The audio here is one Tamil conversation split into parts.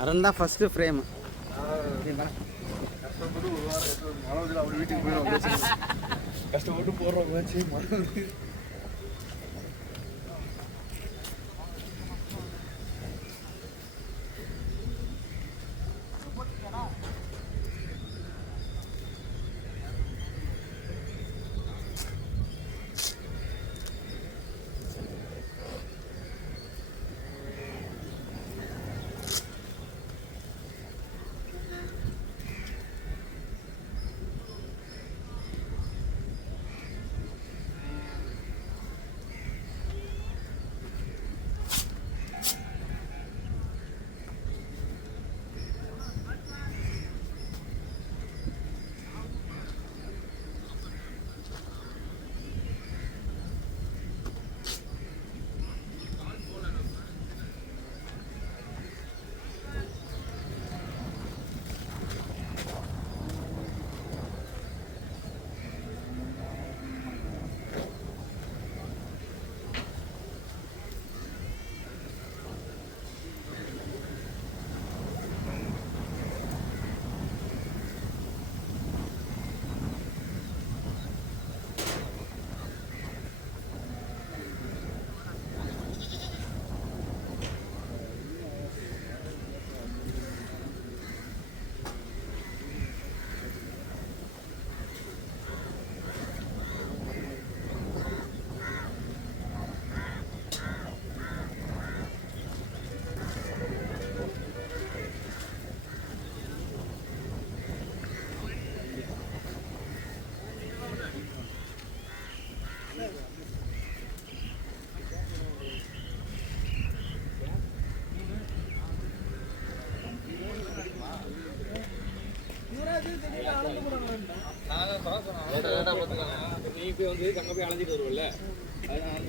அரண் தான் ஃபஸ்ட்டு ஃப்ரேமு. கஷ்டப்பட்டு ஒரு வாரம் மழை அப்படி வீட்டுக்கு போயிடும். கஷ்டப்பட்டு போடுறோம் வச்சு மழை. நீ வந்து அங்கே போய் அலைஞ்சிட்டு வருவல்ல, அதனால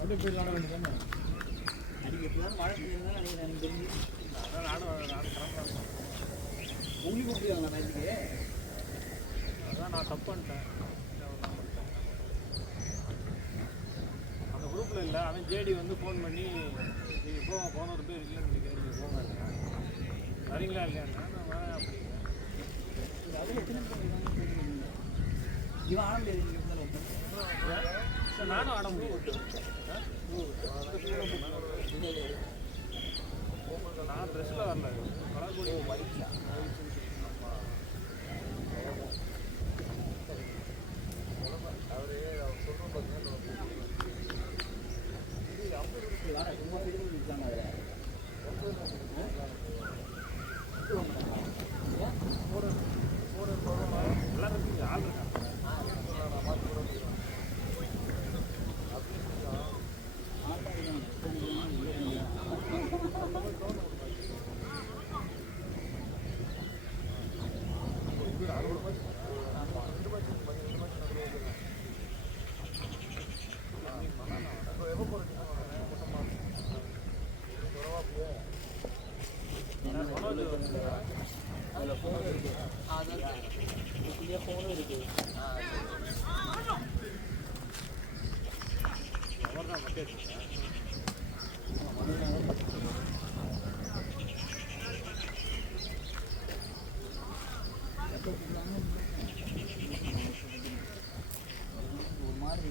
அப்படியே போய் விளாட வேண்டியதானே? அன்றைக்கி எப்படிதான் மழை பெய்யுதுன்னு நினைக்கிறேன் எனக்கு தெரிஞ்சு. அதான் நானும் கிளம்புறேன். உங்களுக்கு கூப்பிடுவாங்களா மேட்ச்சுக்கு? அதான் நான் தப்பு பண்ணிட்டேன். அந்த குரூப்பில் இல்லை, அவன் ஜேடி வந்து ஃபோன் பண்ணி நீங்கள் போங்க, போனவர் பேர் இல்லைன்னு நினைக்கிறேன், நீங்கள் போங்க வரீங்களா இல்லையாண்ணா? நான் வரேன் அப்படிங்க. அதில் எத்தனை பேர் இவன் ஆட முடியாது. நானும் ஆட முடியும். நான் ட்ரெஸ்ஸில் வரல, கலர்கூடி பைக்ல. அதில் ஃபோன் இருக்குது. அதான் இதுலேயே ஃபோனும் இருக்குது. ஒரு மாதிரி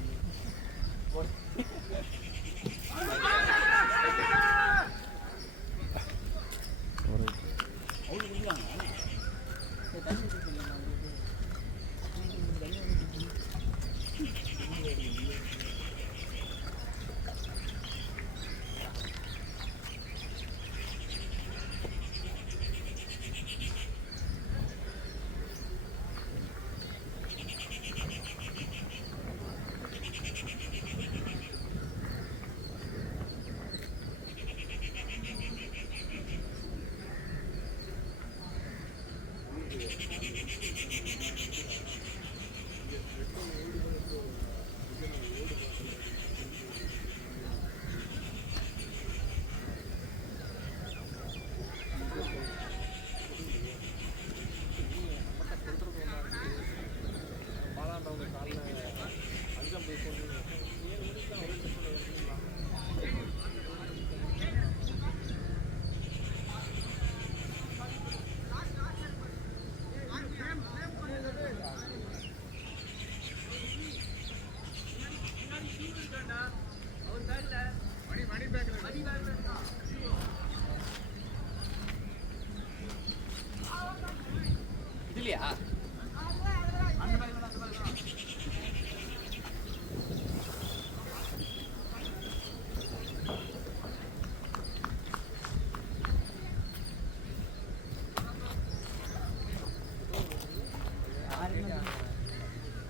இல்லையா?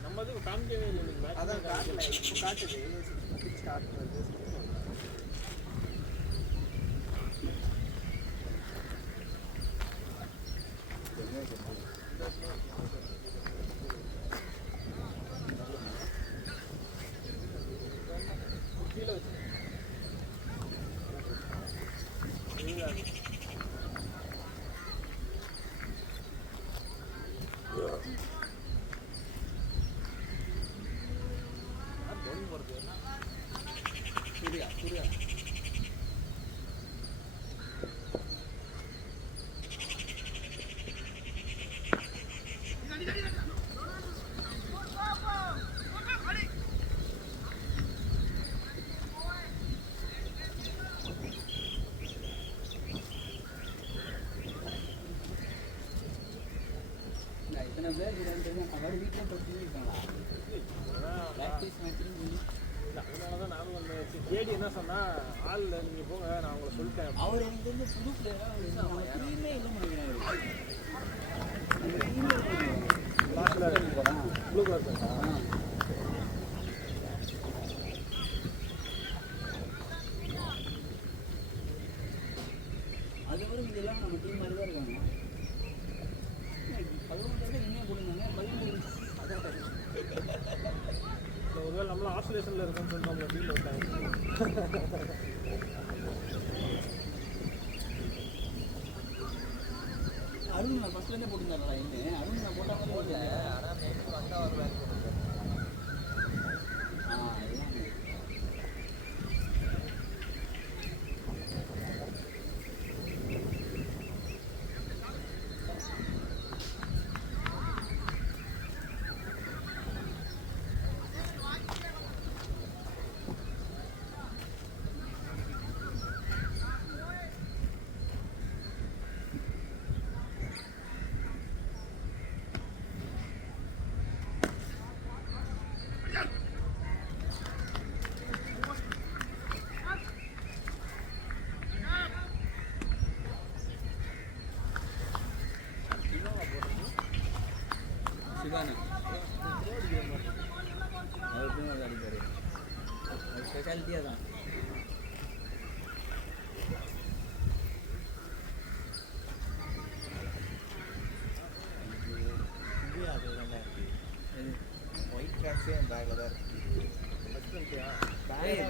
நம்ம காமிக்கவே இல்லை. அதான் காட்டல, இப்போ காட்டுது. ஸ்டார்ட் பண்ணுது. சூர்யா சூர்யா இத்தனை பேர் அவர் வீட்டில் தொட்டு இருக்காங்களா? ப்ராக்டிஸ் மேட்ச்னு அதனால தான் நானும் வந்து ஜேடி என்ன சொன்னா, ஆள் நீங்கள் போங்க, நான் உங்களை சொல்லிட்டேன். அவர் எனக்கு வந்து புது பிளேயராக டீமே இல்லை நினைக்கிறேன். Blue colour sir. அது வரும் எல்லாம் நம்ம டீம் மாதிரி தான் இருக்காங்க. 11 இன்னும் போடுங்க 13 அதான் ஒருவேளை நம்மளும் ஆசோலேஷனில் இருக்கோம்னு சொல்லி நம்மளை ஃபீல் விட்டாங்க. அருண் நான் ஃபஸ்ட்லேருந்தே போட்டுருந்தாரா இன்னும் அருண் நான் போட்டால் போடல. ஆனால் நெக்ஸ்ட் வந்தால் வருவேன். சிவானு அவருக்கும் அது அடிப்பார். அது ஸ்பெஷாலிட்டியாக தான். ஒயிட் ட்ராக்ஸே என் பேக்கில் தான் இருக்குது.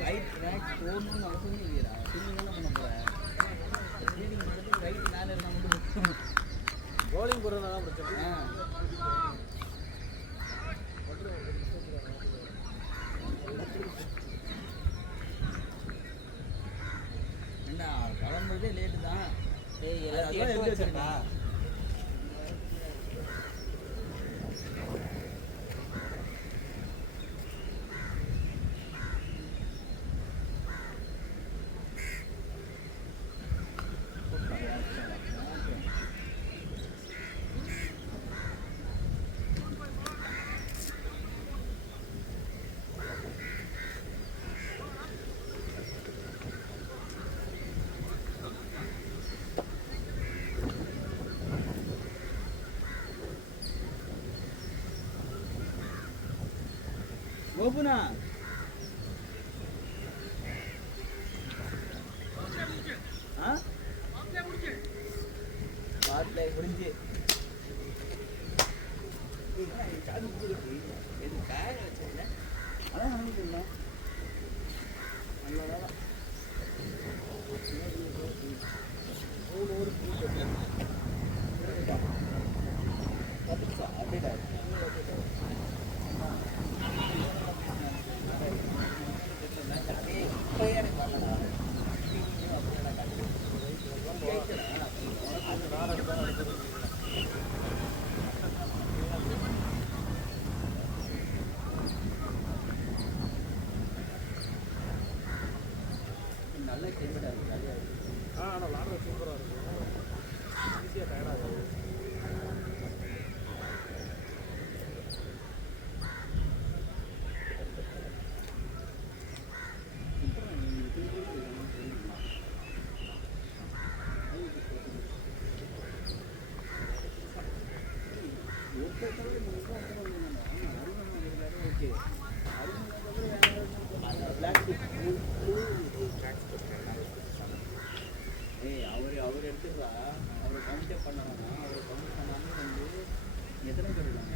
ரைட் ட்ராக் போடணும்னு அவசியமே இல்லையா? ஃபீல்டிங் தான் பண்ண போகிறேன். ஃபீல்டிங் பண்ணுறதுக்கு ரைட் மேலே இருந்தால் மட்டும் பவுலிங் போடுறதுனால தான் பிரச்சனை. என்ன கிளம்புறதே லேட்டு தான். எல்லாத்தையும் எடுத்து வச்சிருக்கா? கோபுனா பாட்டில் முடிஞ்சு அதான் நமக்கு இல்லை நல்ல அப்படியே நல்ல கிளைமேட்டாக இருக்குது. ஜாலியாக இருக்குது. ஆனால் விளாட்றது சூப்பராக இருக்கும். ஈஸியாக டயர்டாகும். அவர் எடுத்துடுறா. அவரை கவுண்டே பண்ணாங்கன்னா அவரை கவுண்ட் பண்ணாமல் வந்து எத்தனை பேர் இருக்காங்க?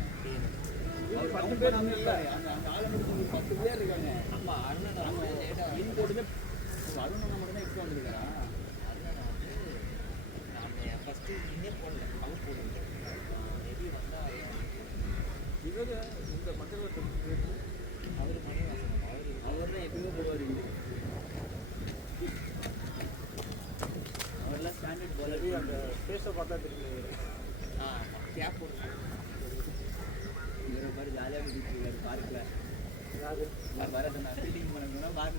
அவர் 10 பேர் இல்லை. அந்த அந்த ஆளுநருக்கு ஒரு 10 பேர் இருக்காங்க. ஆமாம் அண்ணன் அவங்க மீன் போட்டுமே அருண் மட்டும் தான் எக்ஸ்ட்ரா வந்துருக்காரா? அண்ணன் வந்து நான் ஃபஸ்ட்டு இன்னே போடல, அவர் போடுங்க மேபி வந்தால் இவங்க இந்த மக்கள் அவர் மணிவாசன் அவர் தான் எப்பயுமே போவார். அவர்லாம் ஸ்டாண்டர்ட் பாலர். அந்த ஃபேஸை பார்த்தா தெரியும். கேப் போடுங்க. இவரை மாதிரி ஜாலியாக இருக்காரு பார்க்கல. நான் வரதை நான் ஃபீல்டிங் பண்ணணும்னா பார்க்க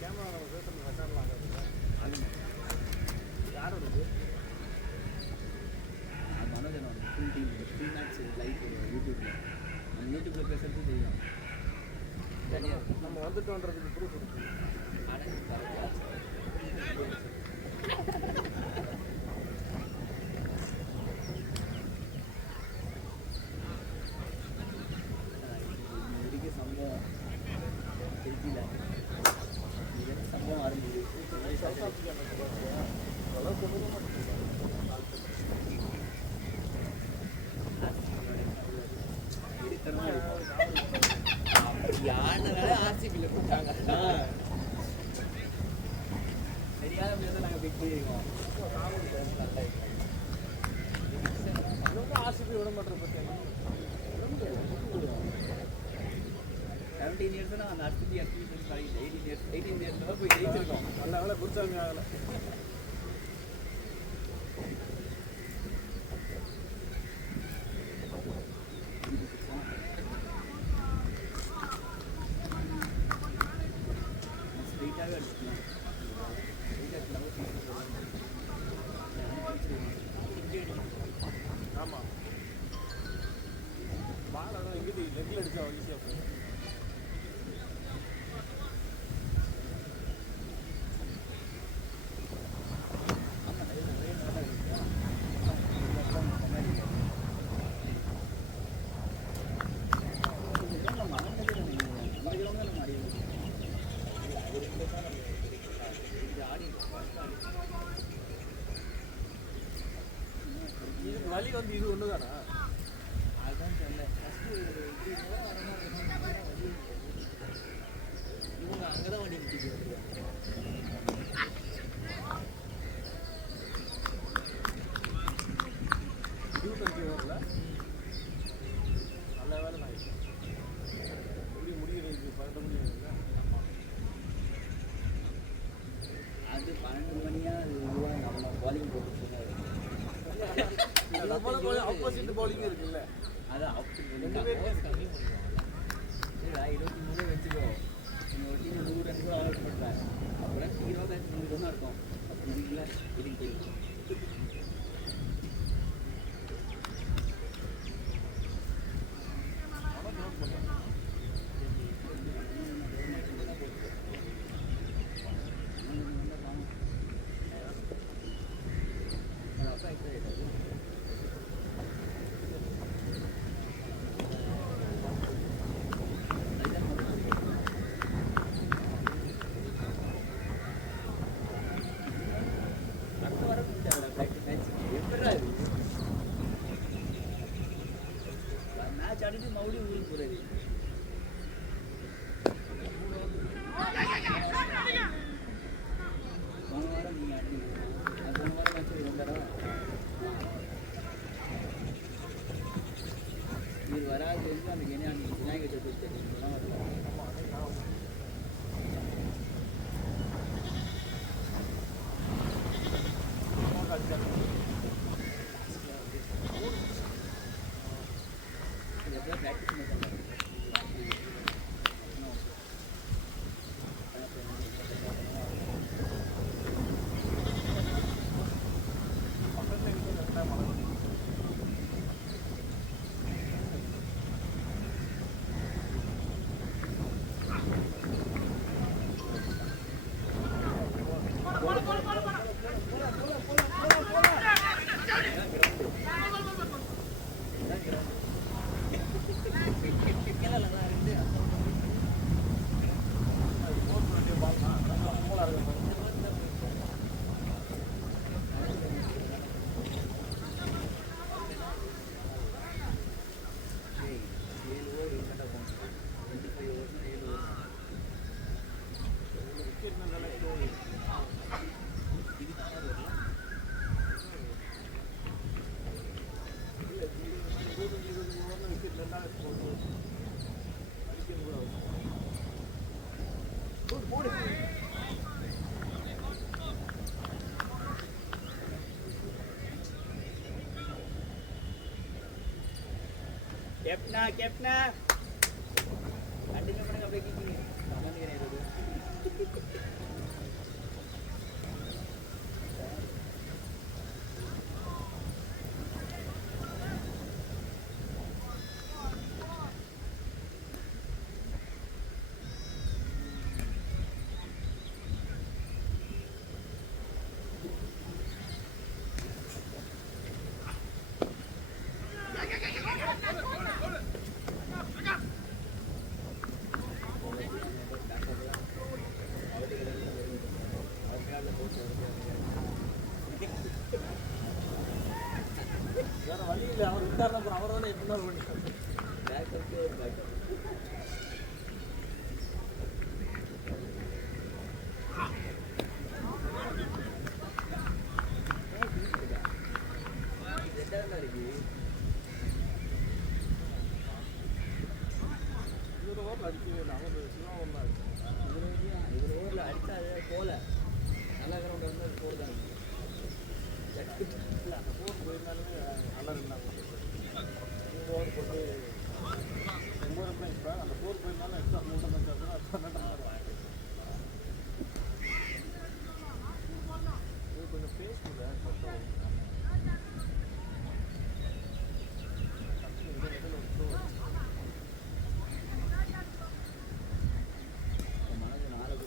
கேமரா நம்ம பேசுறது ரெக்கார்ட்லாம் ஆகாது. ஆகுங்க. யாரோட இது? மனோஜனோட full team free match live போடுவோம் யூடியூப்பில். நம்ம யூடியூப்பில் பேசுறது தெரியும். தனியாக நம்ம வந்துட்டோன்றதுக்கு ப்ரூஃப் இருக்கு. இதுக்கு சம்பவம் திருச்சியில் சம்பவம் ஆரம்பிச்சு ஆடினால ஆர்சிபியில் போட்டாங்க. சரியான பிளேயர் தான் நாங்கள் பிக் பண்ணியிருக்கோம். ரொம்ப ஆர்சிபி விட மாட்டேற பற்றி 17 இயர்ஸ் நான் அந்த அடுத்தது 18 இயர்ஸ் தான் போய் ஜெயிச்சிருக்கோம். நல்ல வேலை குருசாமி ஆகலை. ஸ்ட்ரெயிட்டாகவே அடிச்சுக்கலாம். ஆமாம் பால் அதான் எங்கிட்ட லெக்கில் அடிச்சா ஈஸியாக போகும். இதுக்கு வழி வந்து இது ஒன்று தானா? அதுதான் தெரியல. ஃபஸ்ட்டு வர மாதிரி வழி இவங்க அங்கே தான் வண்டி நிறுத்திட்டு வந்துருக்காங்க. வரல நல்ல வேலை நான் எப்படி முடிகிறது 12 மணி ஆகுதுல்ல. அது 12 மணியா இதுவாக நம்ம பாலிங் போட்டுருக்கோம். ஆப்போசிட் பவுலிங் இருக்குல்ல, அதான் ஆப்ஷன் கம்மி பண்ணுவாங்க. 23 வச்சுக்கோ. ஒரு டீம் 100 ரன் கூட அவாய்ட் பண்ணுறேன். அப்புறம் 0 தான் 100 ரன் இருக்கும். அப்போ நினைக்கல இதுக்கு தெரியும். மேட்ச் ஆடிட்டு மறுபடியும் ஊருக்கு போறாரு. போன வாரம் நீங்க ஆடினீங்க. போன வாரம் மேட்ச் 2 தடவை இவர் வராது வந்து அந்த விநாயகர் சதுர்த்தி வரல. கேப்டனா கேப்டனா கண்டினியூ பண்ணுங்க. அப்படியே கீழே சம்பந்திக்கிறேன். வேற வழி இல்லை, அவர் விட்டார். அப்புறம் அவரோட எத்தனை பேக் வந்து ஒரு பேக் இல்லை அந்த போர் போயிருந்தாலுமே நல்லா இருந்தாங்க. 3 ஓவர் போட்டு 9 ரன் தான். இப்போ அந்த போர் போயிருந்தாலும் எக்ஸ்ட்ரா 3 ரன் வச்சா கூட 12 ரன் இது கொஞ்சம் பேசுங்க கொஞ்சம் மனது நாளைக்கு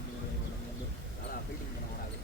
நல்லா ஃபீல்டிங் பண்ண ஆடாது.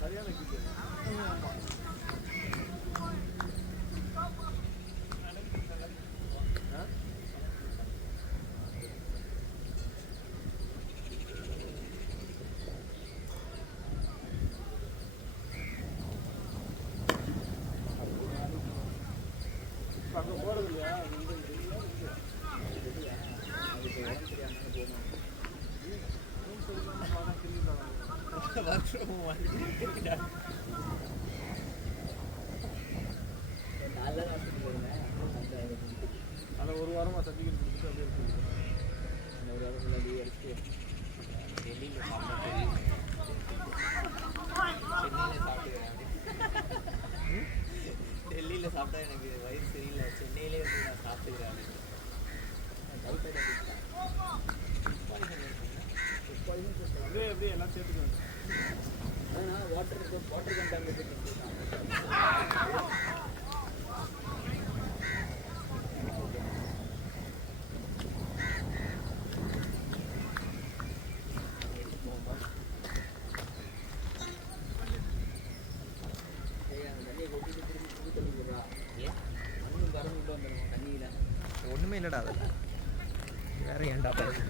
சரியான கிரிக்கெட். அங்கே போகிறது இல்லையா? அதுக்கு உடம்பு சரியாமல் போகணும். நல்லா தான் வச்சுட்டு போயிருந்தேன். அதை ஒரு வாரமாக சர்டிஃபிகேட் கொடுத்துட்டு அப்படியே இருக்குது. அந்த ஒரு வாரம் ஃபுல்லாக லீவ் அடிச்சுட்டு டெல்லியில் சாப்பிட்டேன். சென்னையில் சாப்பிட்டுக்கிறேன். டெல்லியில் சாப்பிட்டா எனக்கு வயிறு சரியில்லை, சென்னையிலே வந்து நான் சாப்பிட்டுக்கிறேன் அப்படின்னு. டைஃபாய்டு வந்துச்சுட்டேன். அப்படியே அப்படியே எல்லாம் சேர்த்துக்குவேன். அதனால் வாட்டர் கண்டாமினேஷன் அந்த தண்ணியை கொட்டிட்டு திரும்பி புது தண்ணி போடுறா. ஏன் மண்ணும் கறந்துட்டு வந்துடும் தண்ணியில். ஒன்றுமே இல்லைடா அது வேற ஏன்டா பாருங்க.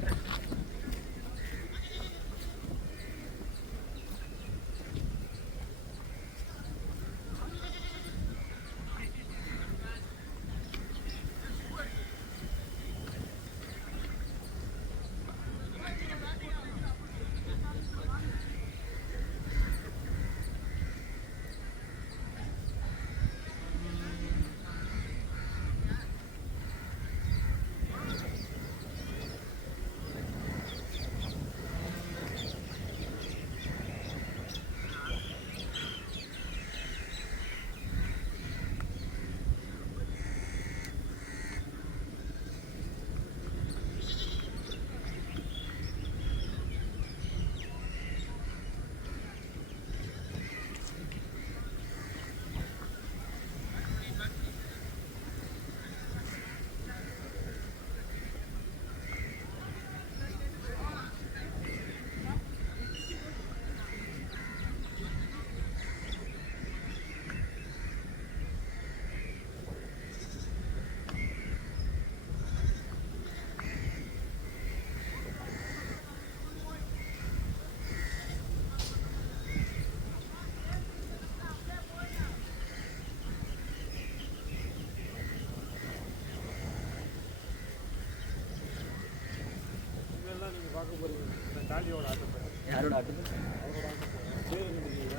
இதெல்லாம் நீங்கள் பார்க்க போகிறீங்க. இந்த டாலியோட ஆட்டத்தை யாரோட ஆட்டுது? அவரோட ஆட்டத்தை பேர் இருந்தீங்க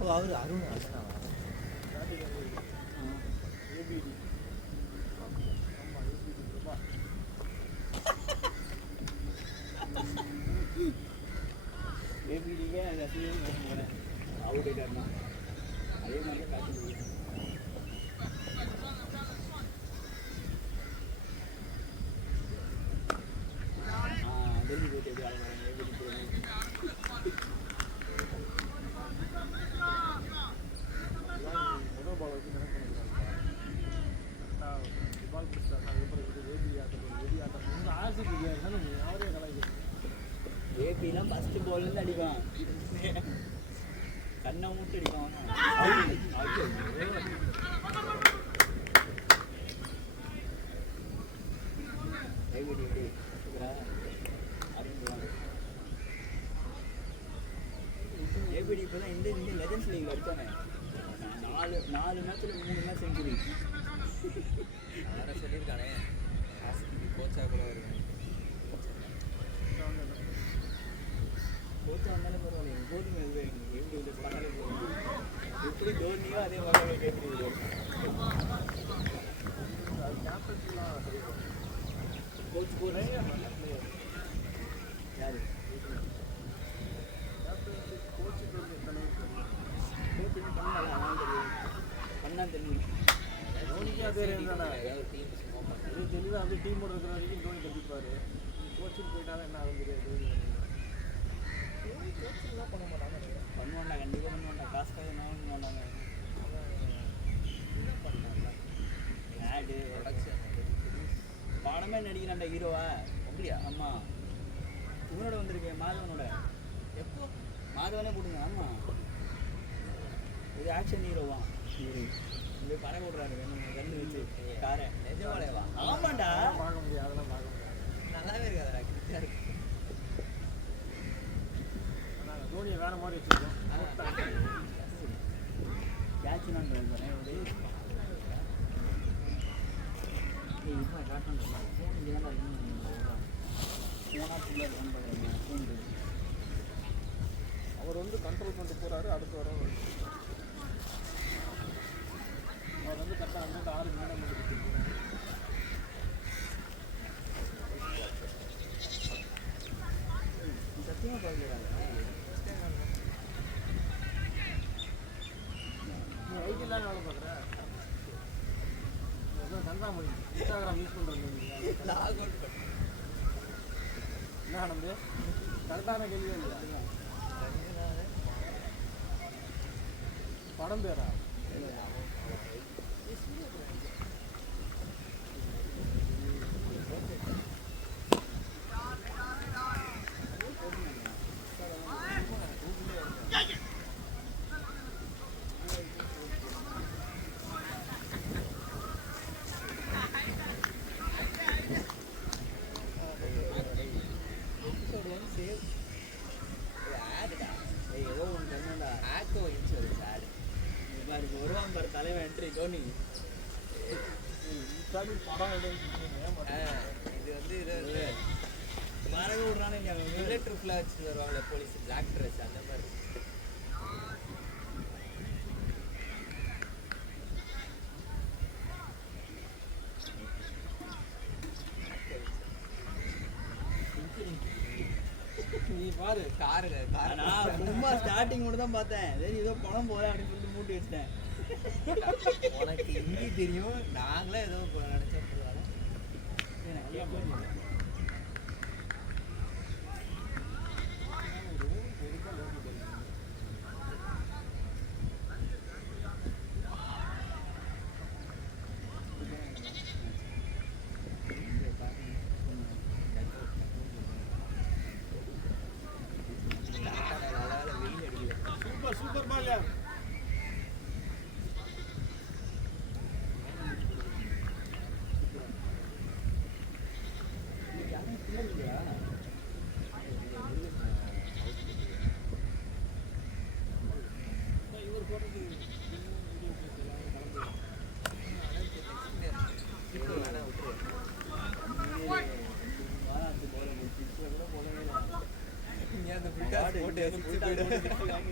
ஓ அவர் அருண் அண்ணா ஏபிடி. ஆமாம் ஏபிடி ரூபா. ஏபிடிக்கே ரசிகன் போகிறேன் அவுட் ஆயிட்டாருன்னா அதே மாதிரி தான் காட்சி முடியும். டெல்லி போயிட்டு எப்படி ஆடுறாங்க ஏபிடி போகணும். முதல் பால் வச்சு கனெக்ட் பண்ணிக்கிறாங்க. பால் பிடிச்சிட்டாங்க. அதுக்கப்புறம் இது ஏபி ஆட்டம் ஏபி ஆட்டம் உங்கள் ஆர்சிபி இருந்தாலும் அவரே கலாய்க்கு. ஏபிலாம் ஃபஸ்ட்டு பால்லேருந்து அடிப்பான். கண்ணை மூட்டு அடிப்பான். ஏபிடி எப்படி அருந்துவாங்க. இப்போதான் இந்த லெஜண்ட்ஸ் லீக் அடித்தானே 4 மேட்ச்சில் 3 மேட்ச் செஞ்சுரி. வேறு சொல்லியிருக்கானே ஆசிக்கு கோச்சாக கூட வருவேன். கோச்சா இருந்தாலும் பரவாயில்ல, கோதுமை எப்படி இந்த பண்ணாலே போதும். எப்படி தோனியோ அதே மாதிரி கேட்குறீங்க. கோச் போகிறேன் யார் கோச்சுக்கு வந்து கோச் இன்னும் பண்ணல, ஆனால் தெரியும் பண்ணா தெரியும். தோனிக்கு அதே ரேஞ்ச் தானே. ஏதாவது டீம் சும்மா பண்ண அது தெளிவாக வந்து டீமோட இருக்கிற வரைக்கும் தோனி கண்டிப்பார். கோச்சுக்கு போயிட்டாலும் என்ன ஆகும் தெரியாது. கோச்சிங்லாம் பண்ண மாட்டாங்க. பண்ணுவாண்டா, கண்டிப்பாக பண்ணுவாண்டா. காசுக்காக என்ன பண்ணுவாண்டாங்க. என்ன பண்ணாங்க ஆடு ப்ரொடக்ஷன் படமே நடிக்கிறான்டா ஹீரோவா. அப்படியா? ஆமாம், இவனோட வந்திருக்கேன் மாதவனோட. எப்போ? மாதவனே போடுங்க. ஆமாம், இது ஆக்ஷன் ஹீரோவா. இப்படி பறக்க விட்றாரு கண்ணு வச்சு காரை. நிஜமாலேவா? ஆமாண்டா, பார்க்க முடியாது, அதெல்லாம் பார்க்க முடியாது. நல்லாவே இருக்காதுடா, கிட்டா இருக்கு. ஆனால் தோனியை வேறு மாதிரி வச்சுருக்கோம். கேட்ச்னான் ஒரு இப்போ காட்டணும். ஃபோன் இங்கே தான் இருக்கணும். அவர் வந்து கண்ட்ரோல் பண்ணிட்டு போகிறாரு. அடுத்து வர அவர் வந்து கரெக்டாக வந்து 6 மேடம் வந்து கொடுத்துருக்காரு. சத்தியமாக பார்க்குறாங்க. நீ ஐடி தான் வேலை பார்க்குற. சந்தாமணி இன்ஸ்டாகிராம் யூஸ் பண்ணுறது லாக் அவுட் பண்ணு. என்ன ஆனந்து கரெக்டான கேள்வியே இல்லையா? படம் பேரா? வருவான் பாரு தலைவன் என்ட்ரி தோனி. படம் இது வந்து இது மறக்க விட்றானே புல்லட் ப்ரூஃப்லாம் வச்சுட்டு வருவாங்களே போலீஸ், பிளாக் ட்ரெஸ் அந்த மாதிரி. நீ பாரு காருங்க நான் சும்மா ஸ்டார்டிங் மட்டும் தான் பார்த்தேன். சரி ஏதோ பணம் போகிறேன் அப்படின்னு சொல்லிட்டு மூட்டி வச்சிட்டேன். உனக்கு ஹிந்தி தெரியும், நாங்களே ஏதோ நினச்சோம். சூப்பர் சூப்பர் பால் யார்? இவர் போட்டது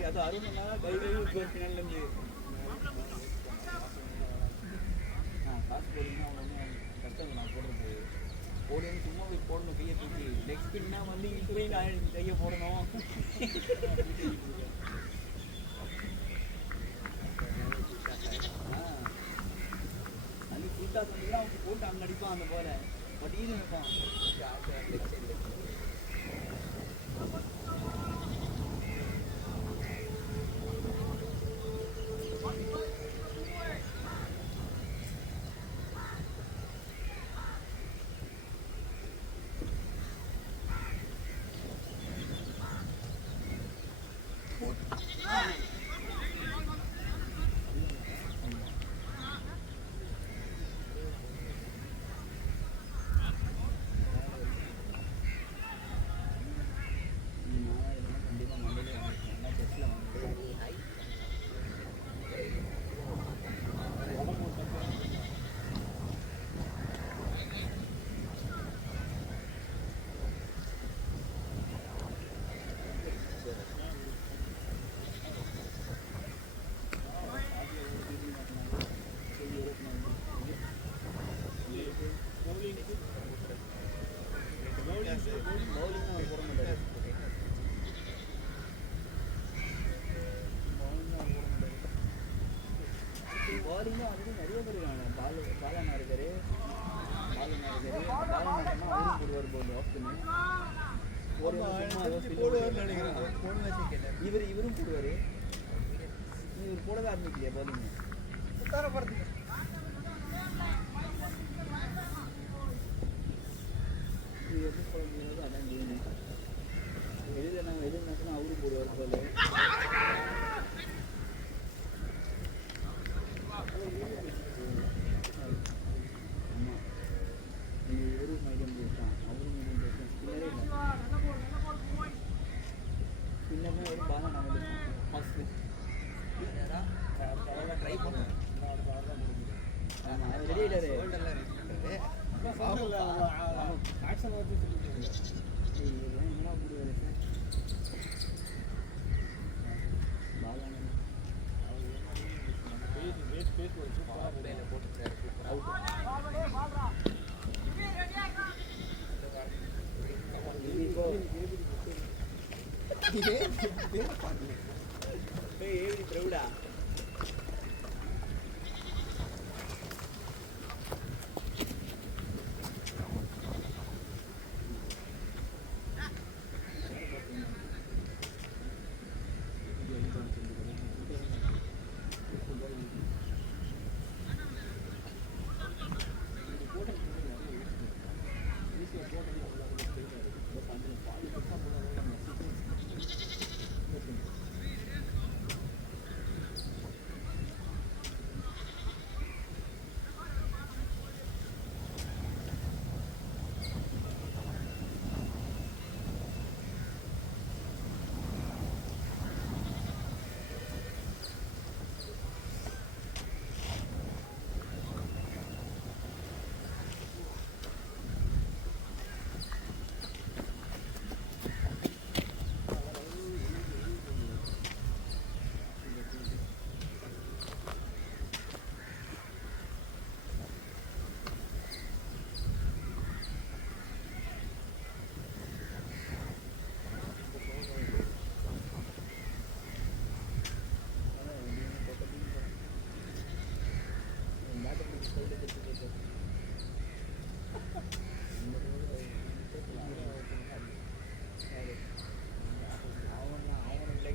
அது அருணா கையிலேயும் பின்னாலேருந்து காசு போடுங்கன்னா அவ்வளோ கஷ்டம். நான் போடுறது போடுன்னு சும்மா போய் போடணும். கையை தூக்கி லெக் ஸ்பின்னா வந்து இப்படி நான் கையை போடணும். அது கூட்டா சொன்னா போட்டு அங்கே அடிப்பான் அந்த போல பட்டின்னு வைப்பான். பவுலிங் அவர் போட மாட்டாரு. பவுலிங்கும் அதுக்கு நிறைய பேர் இருக்காங்க. பாலனா இருக்காரு, அவரும் போடுவார் போல் ஆப்ஷனு. இவரும் போடுவார். இவர் போடவே ஆரம்பிக்கலையா பவுலிங்? இது எப்படி போட முடியாது? அதான் கேமு. எழுதுனாச்சுன்னா அவரும் போடுவார் போல. ஆமாம், இவரும் மைடியம் போட்டான், அவரும் மைடியம் போட்டான். ஸ்பின்னரே இல்லை. ஸ்பின்னர்னா வெறும் பாலா நம்ம ஃபஸ்ட்டு ட்ரை பண்ணுவேன். ஆமாம், அவர் ரெடி ஆகிட்டாரு. ஆக்ஷன் வந்து என்னடா போடுவார் சார் பாலான பேஸ் ஒரு சூப்பராக பிளேல போட்டுருக்காரு. அவுட். ஏவி பிரவுடா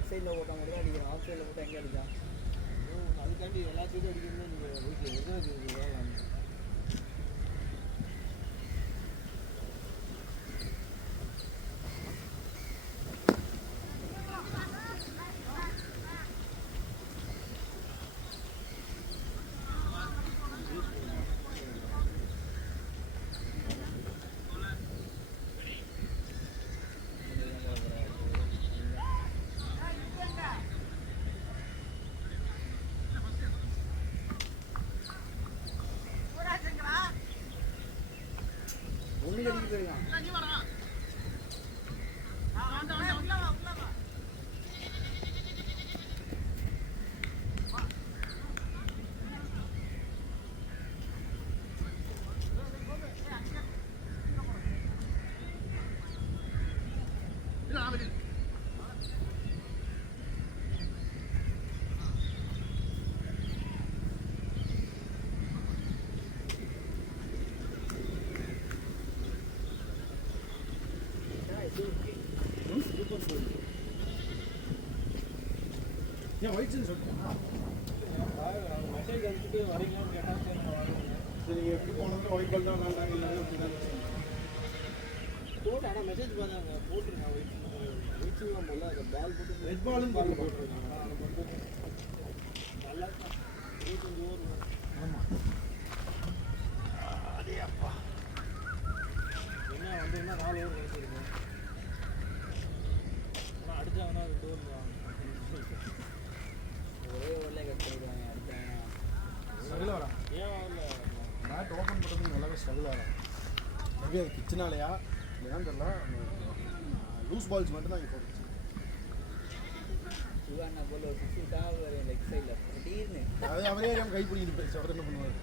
சைடில் ஓட்ட மட்டும் தான் அடிக்கிறான். ஆஃப் சைடில் போட்டால் எங்கே அடிக்கான்? அதுக்காண்டி எல்லா சைடும் அடிக்கணும்னு நீங்கள் வீட்டில் எதாவது ஒன்றுக்கு அடிக்க போயிருக்கான். ஏன் ஒயிட்ஸ்ன்னு சொல்லிட்டேன். மெசேஜ் அனுப்பிட்டு வரீங்களான்னு கேட்டால் சரி நான் வரேன். சரி நீங்கள் எப்படி போனோம்னா ஒயிட் பால் தான் வேண்டாம் இல்லை அப்படி தான் போட்டு. ஆனால் மெசேஜ் பார்த்தாங்க போட்டுருக்காங்க ஒயிட்ஸுலாம் போல அந்த பால் போட்டு ரெட் பாலும் போட்டுருக்காங்க. நல்லா 25 ஓவர். ஆமாம் அதே அப்பா என்ன வந்தீங்கன்னா 4 ஓவர் கிடைச்சிருக்கும். ஆனால் அடித்தாங்கன்னா 2 ஓவர் வாங்க. ஒரே ஓவரில் கட் பண்ணிடுவாங்க. அடித்தாங்க ஸ்ட்ரகிள் வரா. ஏன் வரல? பேட் ஓப்பன் பண்ணுறதுக்கு நல்லாவே ஸ்ட்ரகிள் வரா. மேபி அது கிச்சனாலையா ஏன்னு தெரியல. லூஸ் பால்ஸ் மட்டும் தான் இங்கே போட்டுச்சு. சிவானா போல் ஒரு 60 டாவ் வரும் லெக் சைடில் திடீர்னு. அது அவரே நம்ம கை பிடிக்கிட்டு போயிடுச்சு. அவர் என்ன பண்ணுவார்?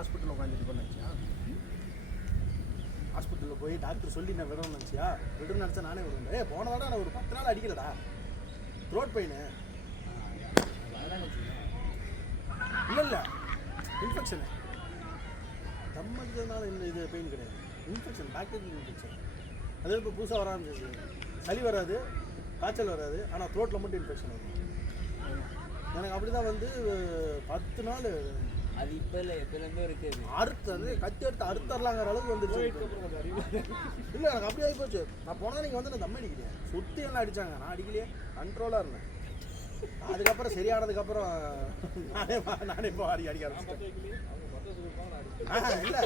ஹாஸ்பிட்டலில் உட்காந்துட்டு பண்ணாச்சியா? ஹாஸ்பிட்டலில் போய் டாக்டர் சொல்லி நான் விடணும்னு நினச்சியா? விடணும்னு நினச்சா நானே விடுவேன். போன தடவை நான் ஒரு 10 நாள் அடிக்கலடா. த்ரோட் பெயின் இல்லை இன்ஃபெக்ஷனு. தம் அடிக்கிறதுனால இந்த இது பெயின் கிடையாது. Infection, bacterial infection. அது இப்போ புதுசாக வர ஆரம்பிச்சிச்சு. சளி வராது, காய்ச்சல் வராது, ஆனால் த்ரோட்டில் மட்டும் இன்ஃபெக்ஷன் வரும். எனக்கு அப்படி தான் வந்து 10 நாள். அது இப்போ இல்லை, எப்போலேருந்தோ இருக்குது. அறுத்து கத்தி எடுத்து அறுத்தரலாங்கிற அளவுக்கு வந்துருச்சு. இல்லை எனக்கு அப்படி ஆகி போச்சு. நான் போனால் நீங்கள் வந்து நான் தம் அடிக்கிறேன். சுற்றி எல்லாம் அடித்தாங்க, நான் அடிக்கலையே, கண்ட்ரோலாக இருந்தேன். அதுக்கப்புறம் சரியானதுக்கப்புறம் நானே இப்போ அடிக்க ஆரம்பிச்சிட்டேன். இல்லை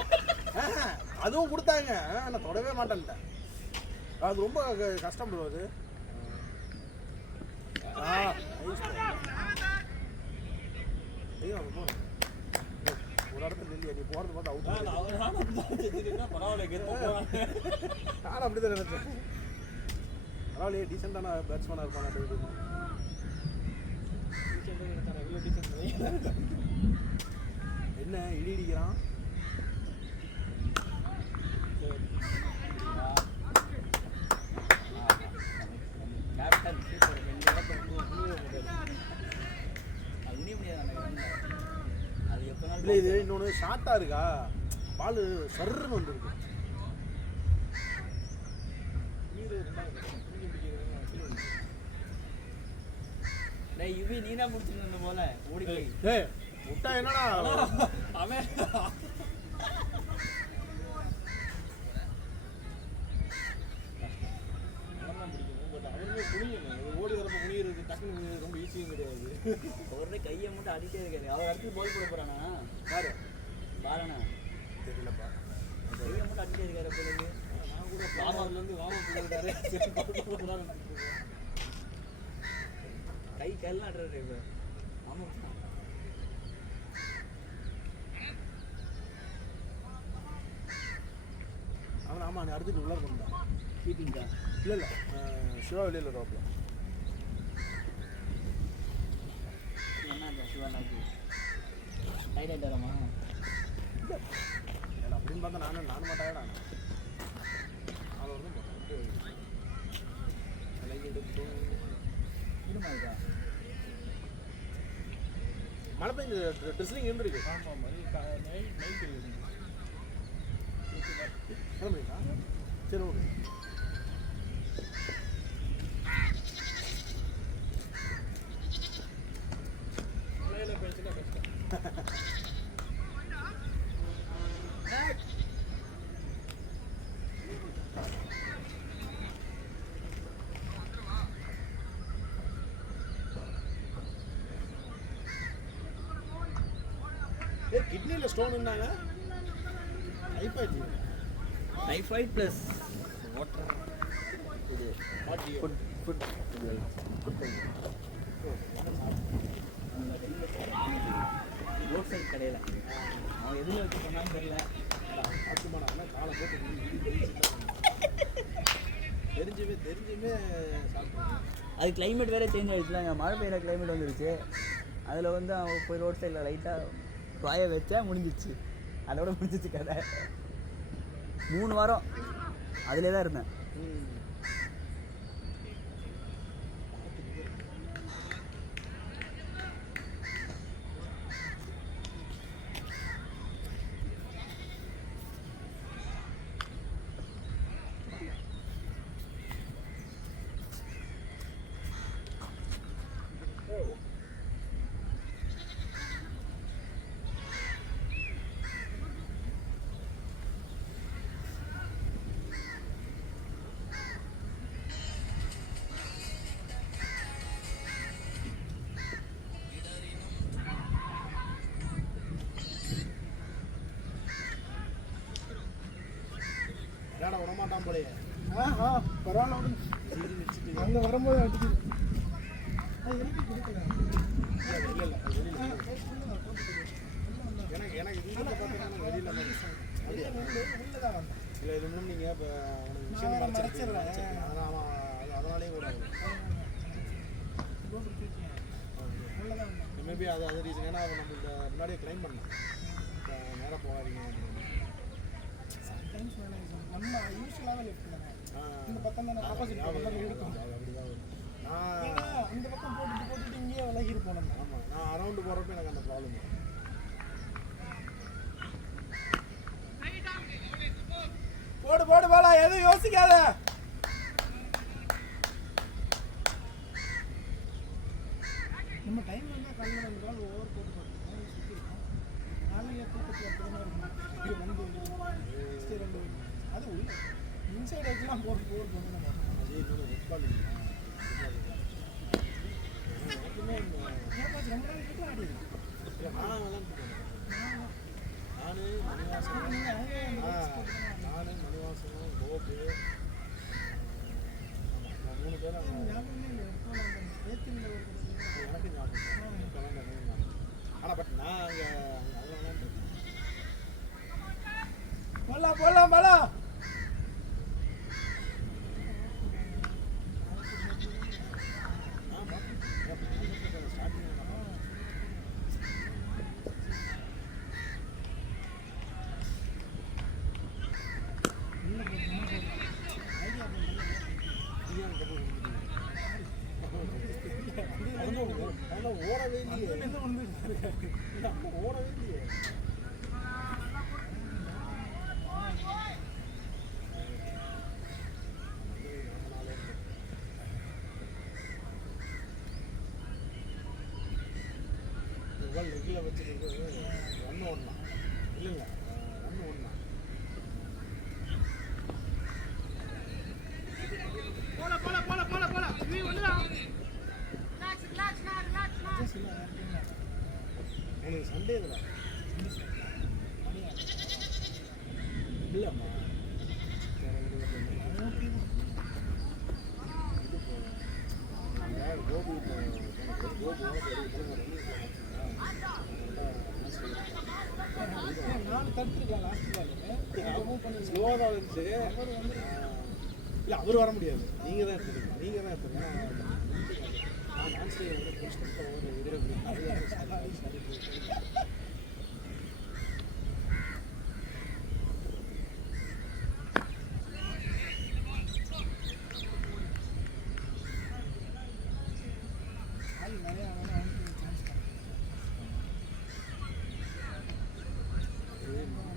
அதுவும் கொடுத்தாங்க, நான் தொடவே மாட்டேன்ட்டேன். அது ரொம்ப கஷ்டம் ப்ரோ. அது ஒரு இடத்துல இல்லையா நீ போகிறது பார்த்து அவுட். நானும் அப்படி தான் நினைச்சேன். பரவாயில்லையே, டீசெண்டான பேட்ஸ்மேனாக இருப்பாங்க. என்ன இடி இடிக்கிறான்? கேப்டன் அது எப்போ நாள் இல்லை இது இன்னொன்று ஷார்ட்டாக இருக்கா, பால் சர்ன்னு வந்துருக்கு. டேய் யுவி நீ தான் முடிச்சுட்டு போல ஓடி போய். ஏய் முட்டா என்னடா அவன் ஓடி வரப்போ குனியிறது டக்குன்னு குனியிறது ரொம்ப ஈஸியும் கிடையாது. ஒருத்தே கையை மட்டும் அடிக்கவே இருக்காரு. அவர் இடத்துக்கு பால் போட போறானா யாரு? பாலனா தெரியலப்பா. கையை மட்டும் அடிக்கவே இருக்காரு. பிள்ளைங்க நான் கூட வாமாவிலேருந்து போட்டாரு. கை கையெல்லாம் ஆடுறாரு இப்போ. ஆமாம் அவன் ஆமாம், நீ அடுத்துட்டு உள்ளே கொண்டான். கீப்பிங்கா? இல்லை இல்லை சிவா வெளியில் ரோப்பில். என்ன அந்த சிவானாக்கு டைட் ஆகிட்டாராமா? இல்லை அப்படின்னு பார்த்தா நானும் மாட்டாடா. அது வந்து இன்னுமா இருக்கா? மழை பெஞ்சு ட்ரெஸ்லிங் என்ன இருக்கு? ஆமாம் நைட் கிளம்புறீங்களா? சரி ஓகே. மழையில் பேச்சுன்னா கஷ்டம். கிட்னியில் ஸ்டோன் இருந்தாங்க. டைஃபாய்டு. டைஃபாய்ட் ப்ளஸ் வாட்டர் இது ஃபுட் ரோட் சைட் கடையில் அவன் எதில் வச்சு பண்ணான்னு தெரியல. ஆக்குமானா காலை போட்டு தெரிஞ்சுமே சாப்பிடுவாங்க. அது கிளைமேட் வேறு சேஞ்ச் ஆகிடுச்சுல. மழை பெய்கிற கிளைமேட் வந்துருச்சு. அதில் வந்து அவன் போய் ரோட் சைடில் லைட்டாக காய வச்சா முடிஞ்சிச்சு. அதோட முடிஞ்சிச்சு கதை. 3 வாரம் அதிலே தான் இருந்தேன். ஏடா விடமாட்டான் போலையே. பரவாயில்ல அங்கே வரும்போது அடிக்குது. எனக்கு இங்கே பார்த்தீங்கன்னா வெளியில் இல்லை இது இன்னும் நீங்கள் இப்போ உனக்கு விஷயம் மறைச்சிடுறேன். அதனாலே கூட மேபி அது ரீசன். ஏன்னா நம்மளுக்கு முன்னாடியே கிளைம் பண்ணேன். நேராக போகாதீங்க. சம்டைம்ஸ் நம்ம யூஸ்வலாகவே லெஃப்ட் தானே, இந்த பக்கம் தானே ஆப்போசிட் பக்கம் தான் இருக்கும். அது அப்படிதான் வரும். நான் ஏன்னா இந்த பக்கம் போட்டுட்டு இங்கேயே விலகி போனோம். ஆமாம், நான் அரவுண்டு போகிறப்ப எனக்கு அந்த ப்ராப்ளம் வரும். போடு போடு போடா, எதுவும் யோசிக்காத. நம்ம டைம் வந்தால் காலையில் 2 பால் ஓவர் போட்டு பார்த்தோம், சுற்றிருக்கோம். காலையில் தூக்கத்தில் அப்படிதான் இருக்கும். வந்து 2 அது உள்ள இன்சைட் வச்சுலாம் போட்டு போட்டு நம்ம அதே இன்னொரு ஃபுட்பால் எனக்குமே இந்த ஏன் ரொம்ப நாள் கிட்ட ஆடி நான் விளாண்டுருக்கேன். நானு மணிவாசன் கோபு, நான் 3 பேர் அங்கே ஞாபகமே இல்லை. ஏத்திரியில் ஒரு எனக்கு ஞாபகம். ஆனால் பட் நான் அங்கே அவ்வளோ விளாண்டுருக்கேன். போடலாம் போடலாம் போடலாம். ஓடவே இல்லையே, ஓடவே இல்லையே. லெக்கில் வச்சுருக்கு ரன் ஓடலாம் இல்லைங்க, ரன் ஓடலாம். எனக்கு சண்டே இதில் இல்லைம்மா, இது கோபி நான் தடுத்துருக்கேன் லாஸ்ட் பால் ஸ்லோவாக தான் இருந்துச்சு. இல்லை அவர் வர முடியாது, நீங்கள் தான் எடுத்துருக்கீங்க, நீங்கள் தான் எடுத்துருக்கீங்க. நான் நான்ஸ்டே நிறையா சான்ஸ்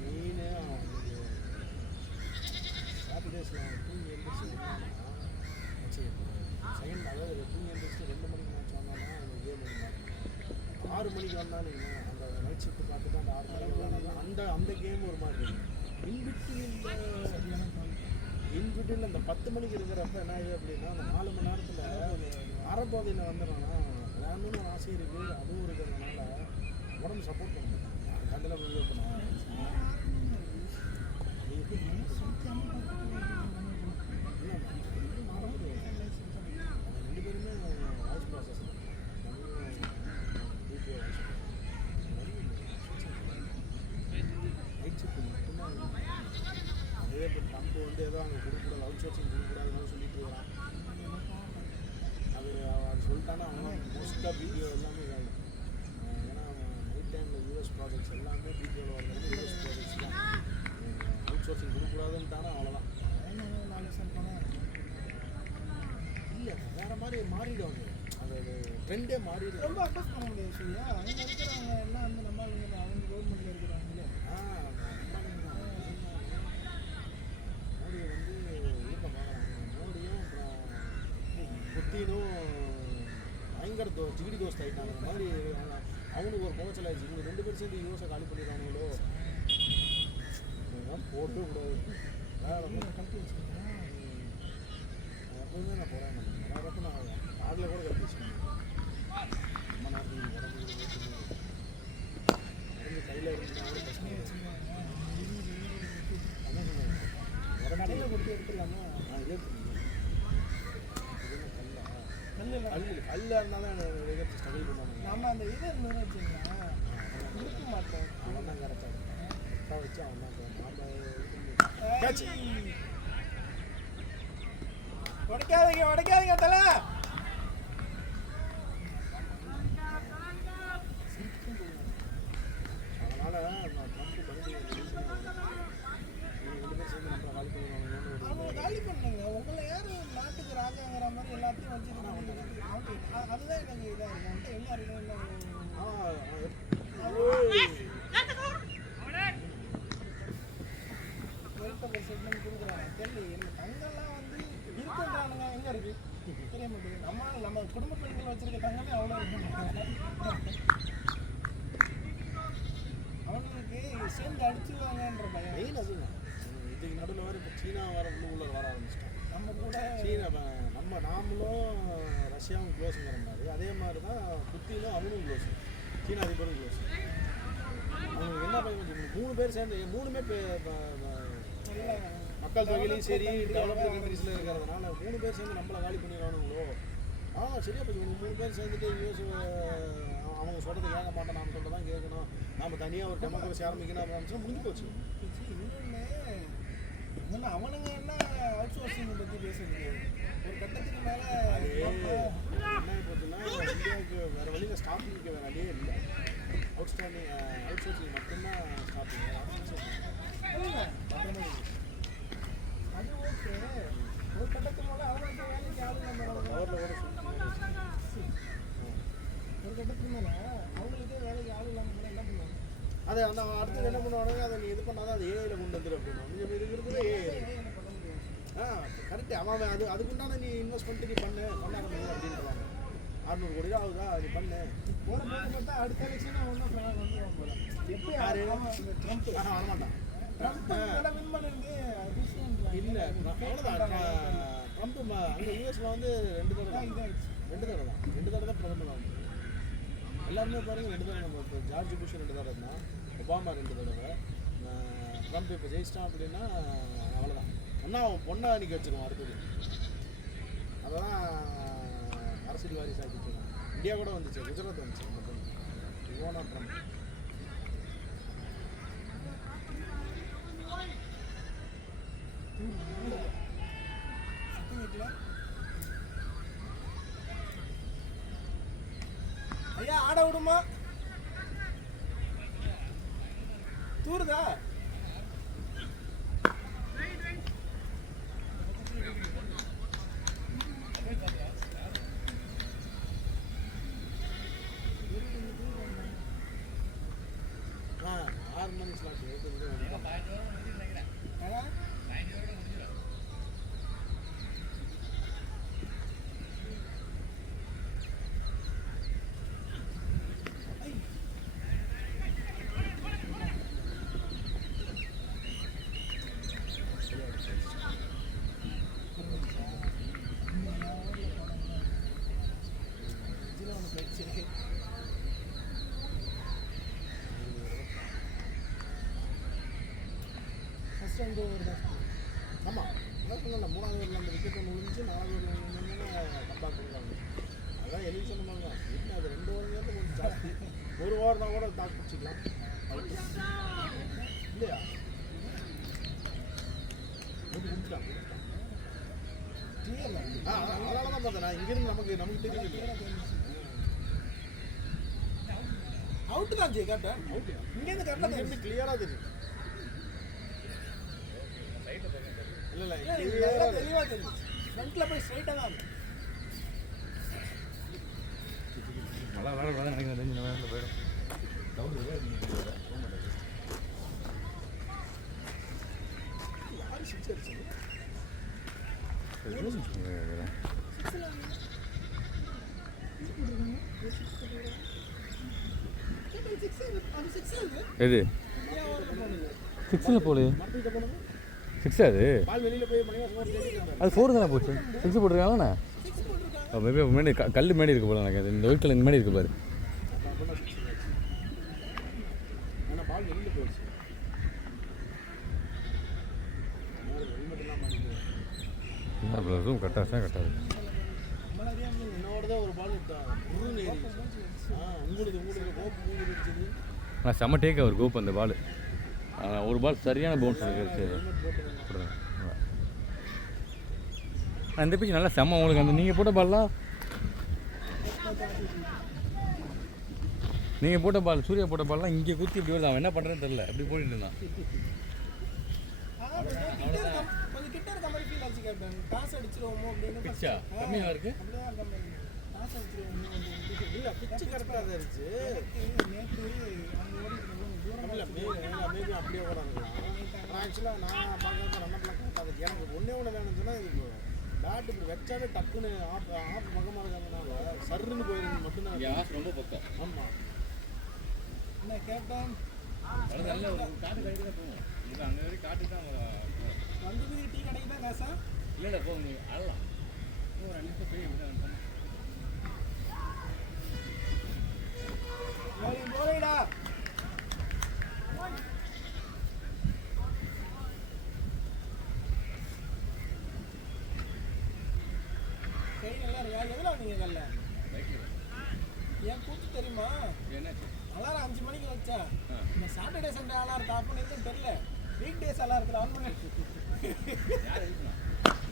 மீன் சாட்டர்டேஸில் தூங்கி எழுந்திரிச்சு செகண்ட், அதாவது தூங்கி எழுந்திரிச்சு 2 மணிக்கு மேட்ச் வந்தாலும் அந்த கேம் இருந்தாங்க. 6 மணிக்கு வந்தாலும் அந்த நைட் ஷிஃப்ட் பார்த்துட்டு அந்த 6 மணிக்கு வந்தாலும் அந்த கேம் ஒரு மாதிரி இருக்கும். இன்பிட்வீனில் அந்த 10 மணிக்கு இருக்கிறப்ப என்ன ஆகுது அப்படின்னா, அந்த 4 மணி நேரத்தில் அரைப்பாதையில் வந்துடுறோன்னா விளையாடணும்னு ஒரு ஆசை இருக்குது, அதுவும் இருக்கிறதுனால உடம்பு சப்போர்ட் பண்ணணும். அதில் இது பண்ணுவோம். அதே இப்போ தம்பு வந்து ஏதோ அங்கே கொடுக்கூடாது, அவுட் சோர்சிங் கொடுக்கூடாதுன்னு சொல்லிட்டு இருக்கிறான். அது சொல்லிட்டானா அவன் மோஸ்ட்டாக வீடியோ எல்லாமே வேணும். ஏன்னா நைட் டைமில் யூஎஸ் ப்ராஜெக்ட்ஸ் எல்லாமே வீடியோவில் வர்றது யூஎஸ் ப்ராஜெக்ட்ஸ் தான். அவுட் சோர்சிங் கொடுக்கூடாதுன்ட்டானா அவ்வளோதான். இல்லை வேறு மாதிரி மாறிடுவாங்க, அந்த ட்ரெண்டே மாறிடும். ரொம்ப அட்ஜஸ்ட் பண்ண முடியாது சரியா. அங்கே இருக்கிறவங்க எல்லாம் வந்து நம்ம அவங்க கவர்மெண்ட்டில் இருக்கிறாங்களே. மோடி வந்து இயக்கம் பார்க்குறாங்க. மோடியும் அப்புறம் புத்தினும் பயங்கர ஜிகிடி தோஸ்த் ஆகிட்டாங்க. அந்த மாதிரி அவனுக்கு ஒரு குறைச்சல் ஆயிடுச்சு. இவங்க 2 பேரும் சேர்ந்து யூஎஸை காலி பண்ணிடுறாங்களோ, போட்டு கூடாது. கல்வி வச்சுருக்கேன் எப்போதுமே நான் போகிறேன், நிறைய நான் ஆடில் கூட கல்வி வச்சுக்கேன். ரொம்ப நேரத்துக்கு உடம்பு கையில் இருந்தாலும் கஷ்டம். அதான் சொன்னேன், கடையில் கொடுத்து எடுத்துடலாமா? நான் இதே கல்லில் இருந்தால் தான் எடுத்து ஸ்ட்ரகிள் பண்ணுவாங்க. நம்ம அந்த இது இருந்ததுன்னு வச்சுங்களேன், கொடுக்க மாட்டோம். அவன் தான் கரெக்டாக வச்சு அவன் தான் உடைக்காதீங்க தலை. அதனால் அடிச்சுவாங்கன்ற பயம். மெயின் அதுதான். இதுக்கு நடுவில் வர இப்போ சீனா வர உள்ளே வர ஆரம்பிச்சிட்டான். நம்ம கூட சீனா நாமளும் ரஷ்யாவும் க்ளோஸுங்கிற மாதிரி அதே மாதிரி தான் புத்தினும் அவனும் க்ளோஸு, சீனா அதிபரும் க்ளோஸு. அவங்களுக்கு என்ன பயம், 3 பேர் சேர்ந்து 3மே மக்கள் தொகையிலையும் சரி டெவலப்டு கண்ட்ரீஸில் இருக்கிறதுனால 3 பேர் சேர்ந்து நம்மளை காலி பண்ணிடுவானுங்களோ. சரியா போச்சு. 3 பேர் சேர்ந்துட்டு யூஎஸ் அவங்க சொல்கிறது கேட்க மாட்டோம், நாம் சொல்ல தான் கேட்கணும், நாம் தனியாக ஒரு டெமோக்ரஸி ஆரம்பிக்கணும் அப்படின்னு முடிஞ்சு போச்சு. இன்னொன்று அவனுங்க என்ன அவுட் சோர்சிங் பற்றி பேசுறது ஒரு கட்டத்துக்கு மேலே என்ன போச்சுன்னா இந்தியாவுக்கு வேறு வழியில் ஸ்டாப்பிங்க்கு வேறு வழியே இல்லை. அவுட் சோர்சிங் மட்டும்தான் ஸ்டாப்பிங். அது ஓகே. ஒரு கட்டத்துக்கு மேலே அவனுக்கு வேலைக்கு ஆளு பவரில் கூட ஒரு கட்டத்துக்கு மேலே அவங்களுக்கே வேலைக்கு ஆளு இல்லாமல் என்ன பண்ணுவாங்க? அது அந்த அடுத்தது என்ன பண்ணுவானுங்க, அதை நீ இது பண்ணாதான் அது ஏஐயில் கொண்டு வந்துடும் அப்படின்னா நீங்கள் இருக்கிறது ஏஐ. கரெக்டு. அவன் அதுக்குண்டான நீ இன்வெஸ்ட் பண்ணிட்டு நீ பண்ண ஆரம்பிங்க அப்படின்றாங்க. 600 கோடி ரூபா ஆகுதா, நீ பண்ணு. போகிற போது பார்த்தா அடுத்த எலெக்ஷன் ஒன்றும் வந்துடுவான் போல. எப்படி யாரு ட்ரம்ப் வரமாட்டான். ட்ரம்ப் வின் பண்ணிருந்து இல்லை அவ்வளோதான். ட்ரம்ப் அங்கே யூஎஸில் வந்து 2 தடவை தான் பிரதமர் ஆகும். எல்லாருமே பாருங்கள் 2 தடவை. நம்ம இப்போ ஜார்ஜ் புஷ் 2 தடவை தான், ஒபாமா 2 தடவை, ட்ரம்ப் இப்போ ஜெயிச்சிட்டான் அப்படின்னா அவ்வளோதான். ஒன்றா அவன் பொண்ணை அன்றைக்கி வச்சுருவான் அடுத்தது. அதெல்லாம் அரசியல்வாதி சாப்பிட்டுருக்கான். இந்தியா கூட வந்துச்சு, குஜராத் வந்துச்சு அந்த பொண்ணு. இவோனா ட்ரம்ப். ஐயா ஆட விடுமா? தூருதா? ஆமாம், என்ன சொல்லலாம். 3வது ஓவரில் அந்த விக்கெட் ஒன்று விழுந்துச்சு, 4வது ஓவரில் கம்பேக் பண்ணுறாங்க. அதான் எழுதி சொன்ன மாதிரி தான். இல்லை அது 2 ஓவருங்கிறது கொஞ்சம் ஜாஸ்தி. 1 ஓவர்னா கூட தாக்கு பிடிச்சிக்கலாம் இல்லையா? கொடுத்துட்டான். அதனால தான் பார்த்தேன் நான் இங்கேருந்து நமக்கு தெரியும். அவுட்டு தான் ஜெய் கேட்டேன். அவுட்டு இங்கேருந்து கரெக்டாக இருந்து கிளியராக தெரியும். இல்லை தெளிவாக தெரியும். ஃப்ரண்ட்டில் போய் ஸ்ட்ரைட்டாக தான் இருக்கும். நல்லா விளாட நினைக்கிறேன். தெரிஞ்சு வேலை போயிடும். யார் சிக்ஸ் அடிச்சு எது 6ல் போகலையே. 6 அது பால் வெளியில் போய் மணிவாசமாக அது 4 தானே போச்சு. 6 போட்டிருக்காங்கண்ணா. மேபி மேடி கல் மேடி இருக்கு போல எனக்கு. இந்த ஒயிட் கலர் இந்த மேடி இருக்கு பாரு. ஆனால் பால் வெளியில் போயிடுச்சு. ரூம் கட்டாது கட்டாது. என்னோட தான் ஒரு பால் உருன்னு ஏறி உங்களுக்கு கோப்பு அடிச்சது. ஆனால் செம்ம டேக் அவர் கோப் அந்த பால். ஒரு பால் சரியான பவுன்ஸ் இருக்குது. அந்த பிச்சு நல்லா செம்ம உங்களுக்கு. அந்த நீங்கள் போட்ட பால்லாம் நீங்கள் போட்ட பால் சூர்யா போட்ட பால்லாம் இங்கே குத்தி இப்படி வருது. அவன் என்ன பண்ணுறேன்னு தெரில, அப்படி போயிட்டு இருந்தான். கொஞ்சம் கிட்ட இருக்க மாதிரி ஃபீல் ஆச்சு கேட்டேன். டாஸ் அடிச்சிருவோமோ அப்படின்னு. பிச்சா கம்மியாக இருக்குது. அப்படிதான் இருக்க மாதிரி டாஸ் அடிச்சிருவோமோ இல்லை பிச்சு கரெக்டாக தான் இருந்துச்சு. நேற்று அவங்க ஓடிட்டு மேபி அப்படியே கூட இருக்கலாம். ஆனால் ஆக்சுவலாக நான் பார்க்குறது ரன்னப்லாம் கரெக்டாக இருக்குது. எனக்கு ஒன்றே வேணும்னு சொன்னால் இது பேட் இப்படி வச்சாலே டக்குன்னு ஆஃப் பக்கமாக இருக்கிறதுனால சர்ன்னு போயிருந்து மட்டும்தான். ரொம்ப பக்கம். ஆமாம் என்ன கேப்டன் நல்ல ஒரு காட்டு கடைக்கு தான் போவோம். இது அங்கே வரைக்கும் காட்டுக்கு தான் வந்தது டீ கடைக்கு தான் காசா? இல்லை போங்க அழலாம் ஒரு 2 நிமிஷம் போய் விட போலைடா. கை நல்லா இருக்கா? எதுல வந்தீங்க கல்ல? என் கூத்து தெரியுமா? என்னாச்சு அலாரம் 5 மணிக்கு வச்சா இந்த சாட்டர்டே சண்டே அலாரம் ஆஃப் பண்ணிருக்குன்னு தெரியல. வீக் டேஸ் அலாரத்தில் ஆன் பண்ணி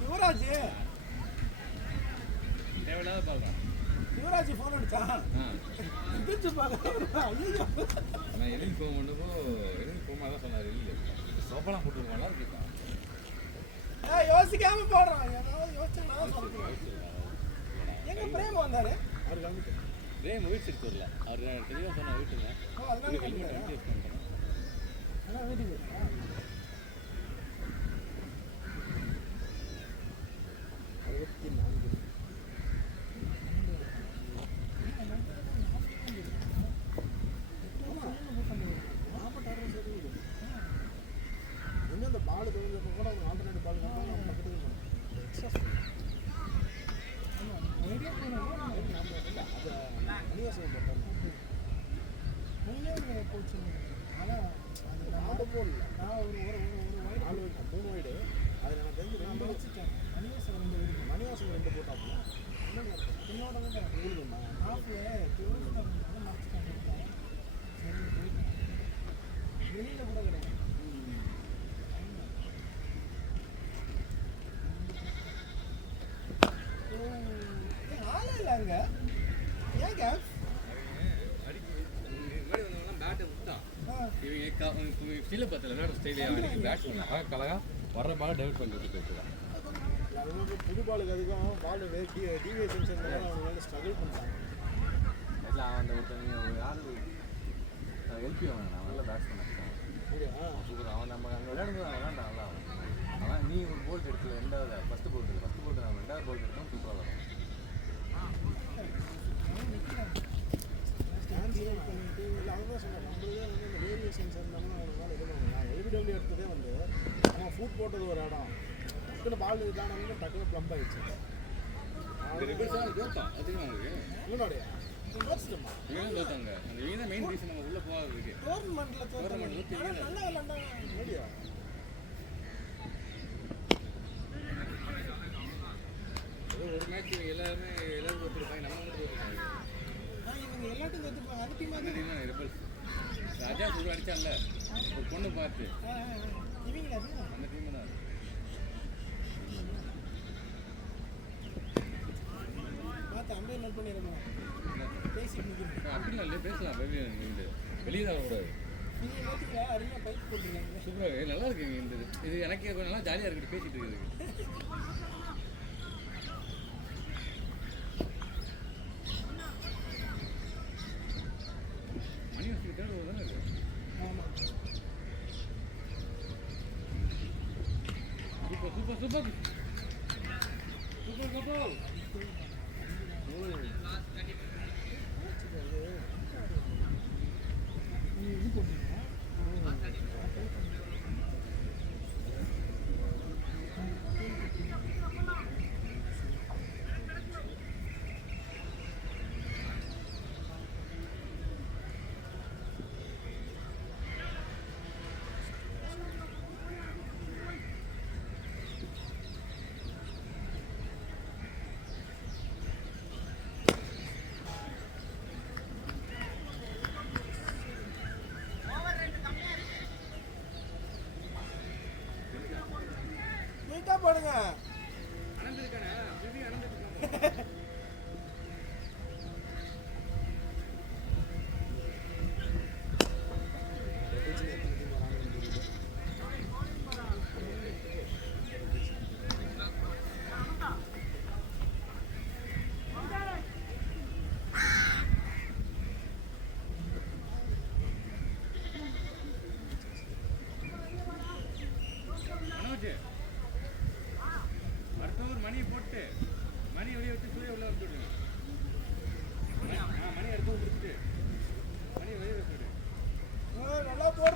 யுவராஜ் தேவையில்லாத பார்க்கலாம். யுவராஜ் ஃபோன் அடிச்சான். எந்திரிச்சு பார்க்க ஐயோ நான் எதிர்க்கு போக மாட்டப்போ எதிர்க்கு போமா தான் சொன்னார். இல்லை சோப்பெல்லாம் போட்டு நல்லா இருக்குதான். யோசிக்காம போடுறான். ஏதாவது யோசிச்சா சொல்றேன். எங்க பிரேம் வந்தாரு? அவர் கிளம்பிட்டு பிரேம் வீட்டு எடுத்து வரல. அவர் தெளிவாக சொன்ன வீட்டுங்க. அதனால வீட்டுக்கு இன்னும் அந்த பால் தொழில்நுட்பம் கூட அவங்க ஆல்டர்னேட் பால் நம்ம பக்கத்துக்கு போகணும். எக்ஸஸ் ஐடியா போனோம். அதை அனிவாசம் போட்டோம். போச்சு. ஆனால் அது நாடு போடல. நான் ஒரு ஒரு ஒரு நாலு வைடு 3 வைடு அதில் எனக்கு தெரிஞ்சு 2 வச்சுட்டேன். அனிவர்சரி 2 வீடு மணிவாசம் 2 போட்டாப்புல. என்னோட உங்களுக்குமா ஆஃபில் டூரிஸ்ட் மறைச்சிட்டாங்க. சரி போயிட்டேன். வெளியில் கூட கிடையாது. ஆளே இல்லை அங்கே. ஏன் கேப் இவங்க ஸ்டீலை பத்தில் விளையாட ஸ்டைலே அவனுக்கு பேட் பண்ண கலகா வர்ற பால் டைவர்ட் பண்ணிட்டு போயிட்டு அது புது பாலுக்கு அதிகம் பால் டிவிஎஸ்எம் சேர்ந்தாலும் அவங்க மேலே ஸ்ட்ரகிள் பண்ணுறாங்க. இல்லை அவன் அந்த ஒருத்தவங்க யார் எல்பி அவன் நான் நல்லா பேட்ஸ் பண்ணேன். சூப்பர் அவன் நம்ம அங்கே விளையாடும்போது அவன் விளையாண்டா நல்லா அவன் நீ ஒரு போல்ட் எடுத்துல 2வது ஃபஸ்ட்டு போல்ட் நான் 2வது போல்ட் எடுத்தோம் சூப்பராக வரும். இல்லை அவங்க தான் சொன்னாங்க நம்மளே வந்து இந்த வேரியேஷன்ஸ் இருந்தாங்கன்னா அவங்களால இது பண்ணலாம். எல்பிடபிள்யூ எடுத்ததே வந்து அவன் ஃபுட் போட்டது ஒரு இடம் டக்குன்னு பால் இதானவங்க டக்குன்னு ப்ளம்ப் ஆகிடுச்சு. இவனுடைய யோசிச்சுமா இவங்க தோத்தாங்க. அந்த இவங்க தான் மெயின் ரீசன் நம்ம உள்ளே போகாததுக்கு. டோர்னமெண்ட்டில் நல்லா விளாண்டாங்க. மீடியா ஒரு மேட்ச் எல்லாருமே எல்லாரும் தோற்றுருப்பாங்க. நம்ம மட்டும் தோற்றுருப்பாங்க. இவங்க எல்லாத்தையும் தோத்துப்பாங்க. அந்த டீம் அந்த டீம் தான் ரிபல்ஸ். ராஜா சூப்பர் அடிச்சான்ல ஒரு பொண்ணு பார்த்து இவங்களா அந்த டீம் தான். பார்த்து அம்பே நோட் பண்ணிடணும். பேசிட்டு நிற்கிறேன். அப்படிலாம் இல்லை பேசலாம். வெளியே தான் வரக்கூடாது. நீங்கள் நேற்றுக்கு அருமையாக பைக் போட்டுருக்காங்க. சூப்பராக நல்லா இருக்குங்க. இந்த இது எனக்கு கொஞ்சம் நல்லா ஜாலியாக இருக்குது பேசிட்டு இருக்கிறதுக்கு. மணி வச்சுக்கிட்டே தானே இருக்கு. ஆமாம் super super super super super. இது போட்டீங்களா? நீட்டாக போடுங்க. அடுத்தவர் மணியை போட்டு மணி வெளியே வச்சு சுய உள்ள வச்சு விடுங்க. மணி அடுத்து கொடுத்துட்டு மணி வெளியே வச்சு விடு. நல்லா போடுற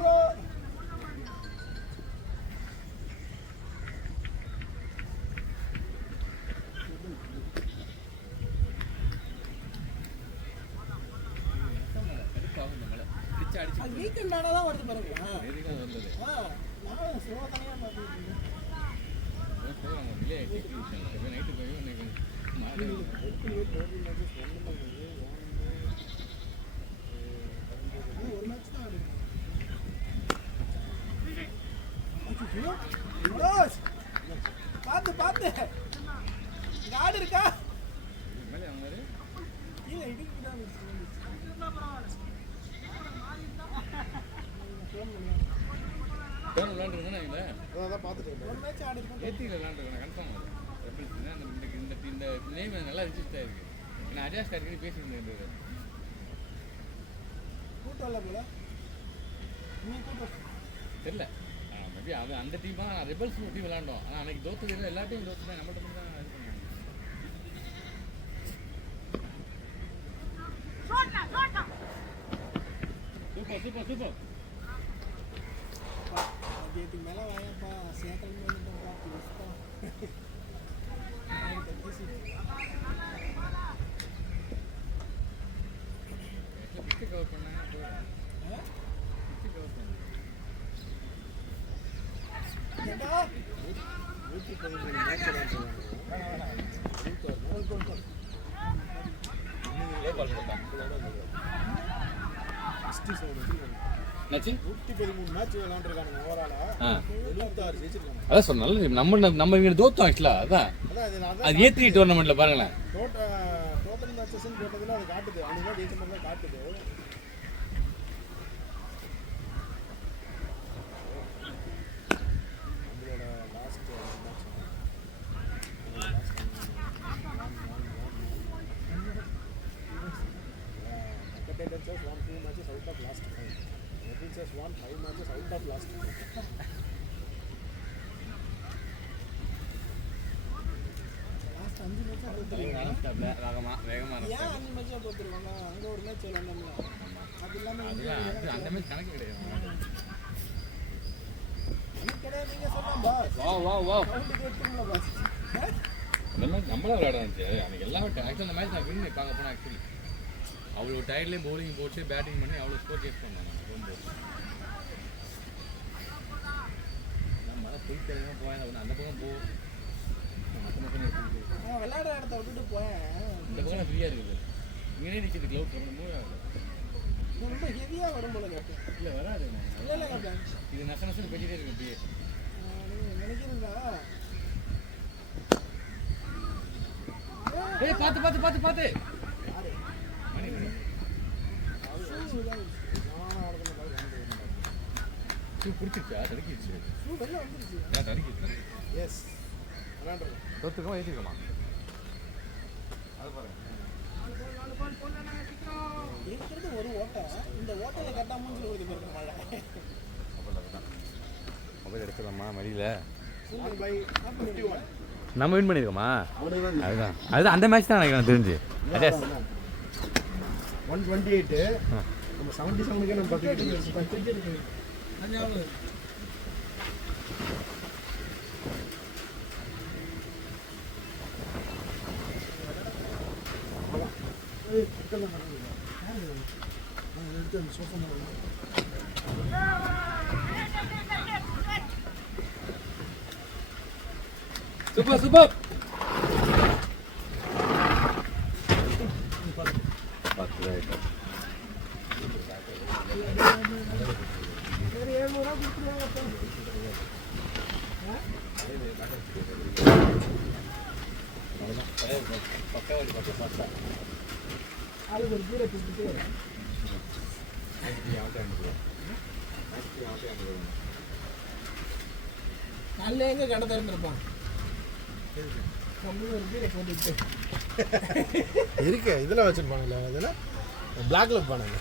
அடிச்சு அது வீக்கெண்ட் ஆனால் தான் வருது பாருங்களா. நேற்றுக்கு தான் வந்தது நான் ஸ்லோ தனியாக பார்த்துட்டு இருக்கேன். போகிறாங்க வில்லே டெக்னீஷியன் நைட்டு போய் இன்னைக்கு மாறி ஒரு மேட்ச் தான் ஆடுது. ஐயோ, வினோஷ், பார்த்து இங்க ஆடு இருக்கா? மேலே அவங்க கீழே இடுக்கு தான் ஃபோன் விளாண்டுருந்தானே இல்லை அதான் பார்த்துட்டு இருக்கேன். ஒரு மேட்ச் ஆடு இருக்கும். ஏற்றியில் விளாண்டுருக்கேன் கன்ஃபார்ம் அது ரெஃபரன்ஸ் அந்த இந்த நேம் நல்லா ரிஜிஸ்டர் ஆயிருக்கு நான் அட்ஜஸ்ட் ஆகிருக்கு பேசியிருந்தேன் கூட்டம் இல்லை போல. நீ கூட்டம் தெரியல மேபி அது அந்த டீமாக நான் ரெபல்ஸ் டீம் விளாண்டோம் ஆனால் அன்றைக்கி தோற்றது இல்லை எல்லா டீம் தோற்று தான் நம்மள்ட்ட மட்டும் தான் இது பண்ணாங்க சூப்பர் அதுக்கு மேலே வாங்கப்பா. சேக்கல் வந்துட்டோம்ப்பா. ப்ளீஸ்ப்பா. பிச்சு கவர் பண்ணாங்க பிச்சு கவர் பண்ணாங்க ஏண்டா? 113 மேட்ச் விளையாண்டுருக்காங்க. என்னாச்சு 113 மேட்ச் விளையாண்டுருக்காங்க ஓவராலா. 76 ஜெயிச்சிருக்காங்க. அதான் சொன்னால நம்ம இங்கே தோத்தோம் ஆக்சுவலாக அதான் அது ஏ3 டோர்னமெண்ட்டில் பாருங்களேன் டோட்டல் மேட்சஸ்ன்னு போட்டதில் அது காட்டுது. அன்றைக்கி ஜெயிச்ச மாதிரி தான் காட்டுது. நம்மளோட last match Tigers has won 2 matches out of last 5. Rebels has won 5 matches out of last 5. Last 5 மேட்சாக போட்டுருக்காங்க. வேகமாக ஏன் 5 மேட்சாக போட்டுருக்காங்க? அங்கே ஒரு மேட்ச் விளாண்டோம்ல. அது இல்லாமல் அந்த மாதிரி கணக்கு கிடையாது எனக்கு கிடையாது. நீங்கள் சொல்லலாம் பாஸ். வா கவுண்டுக்கு எடுத்துங்களா பாஸ்? இந்த மாதிரி நம்மளா விளையாட இருந்துச்சு அன்றைக்கி எல்லாமே ஆக்சுவலி அந்த மாதிரி நான் வின் பார்க்க போனேன் ஆக்சுவலி அவ்வளோ டயர்ட்லேயும் பவுலிங் போட்டு பேட்டிங் பண்ணி அவ்வளோ ஸ்கோர் கேஸ் பண்ணாங்க ரொம்ப மழை போய் தெரியாம போயேன் அந்த பக்கம் போ மற்ற மக்கள் நான் விளையாடுற இடத்த விட்டுட்டு போயேன். இந்த பக்கம் ஃப்ரீயாக இருக்குது இங்கே நிற்கிது க்ளவுட் பண்ணும்போது ரொம்ப ஹெவியாக வரும் போல கேட்டேன். இல்லை வராது இல்லை கேட்டேன். இது நசனசன்னு பெட்டிகிட்டே இருக்கு அப்படியே நீங்கள் நினைக்கிறீங்களா? ஏய் பார்த்து மணி பிடிச்சிருச்சா தடுக்கிடுச்சு வெளில வந்துருச்சு. ஏன் தடுக்கிடுச்சு எஸ் விளையாண்டுருக்கோம். தோத்துக்கமா ஏற்றிருக்கோமா அது பாருங்க இருக்கிறது ஒரு ஓட்டை. இந்த ஓட்டையில் கரெக்டாக மூஞ்சில் கொடுத்து போயிருக்க மழை. மொபைல் எடுக்கலாமா மடியில் Won by 51. நம்ம வின் பண்ணியிருக்கோமா அதுதான் அந்த மேட்ச் தான் எனக்கு தெரிஞ்சு அதே 128 நம்ம 77க்கே நம்ம 10 எடுத்து அந்த சோஃபா சூப்பர் வேறு 700 ரூபா கொடுத்துருவாங்க. ஆளுக்கு ஒரு கீரை கொடுத்துட்டு காலைல எங்கே கடை திறந்துருப்பான். நம்மளும் ஒரு கீரை போட்டுக்கிட்டு இருக்கு இதில் வச்சுருப்பாங்கல்ல அதில் பிளாக்ல வைப்பானுங்க.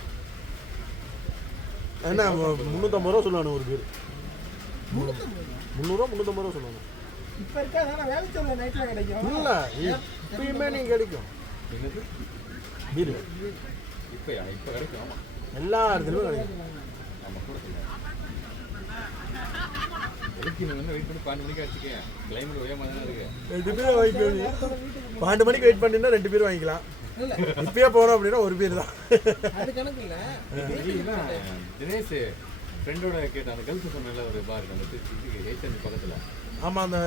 என்ன 350 ரூபா சொல்லுவானு ஒரு பேர். 300 350 ரூபா சொல்லுவாங்க. இப்போ இருக்கா? ஆனால் வேலை சொல்ல நைட்டில் கிடைக்கும். இல்லை இப்பயுமே நீங்கள் கிடைக்கும் பீரு இப்போ கிடைக்கும் ஆமாம் எல்லா இடத்துலையும் கிடைக்கும். நம்ம கூட எதுக்கு வந்து வெயிட் பண்ணி 12 மணிக்கு அடிச்சுக்கேன் கிளைமேட் ஒரே மாதிரி தான் இருக்கு 2 பேர் வாங்கிக்கோங்க. 12 மணிக்கு வெயிட் பண்ணினா 2 பேர் வாங்கிக்கலாம். இப்பயே போகிறோம் அப்படின்னா ஒரு பேர் தான். அது கணக்கு இல்லை. தினேஷ் ஃப்ரெண்டோட கேட்ட அந்த கல்ஃப் சொன்னல ஒரு பார் அந்த ஏச்சன் பக்கத்தில். ஆமாம், அந்த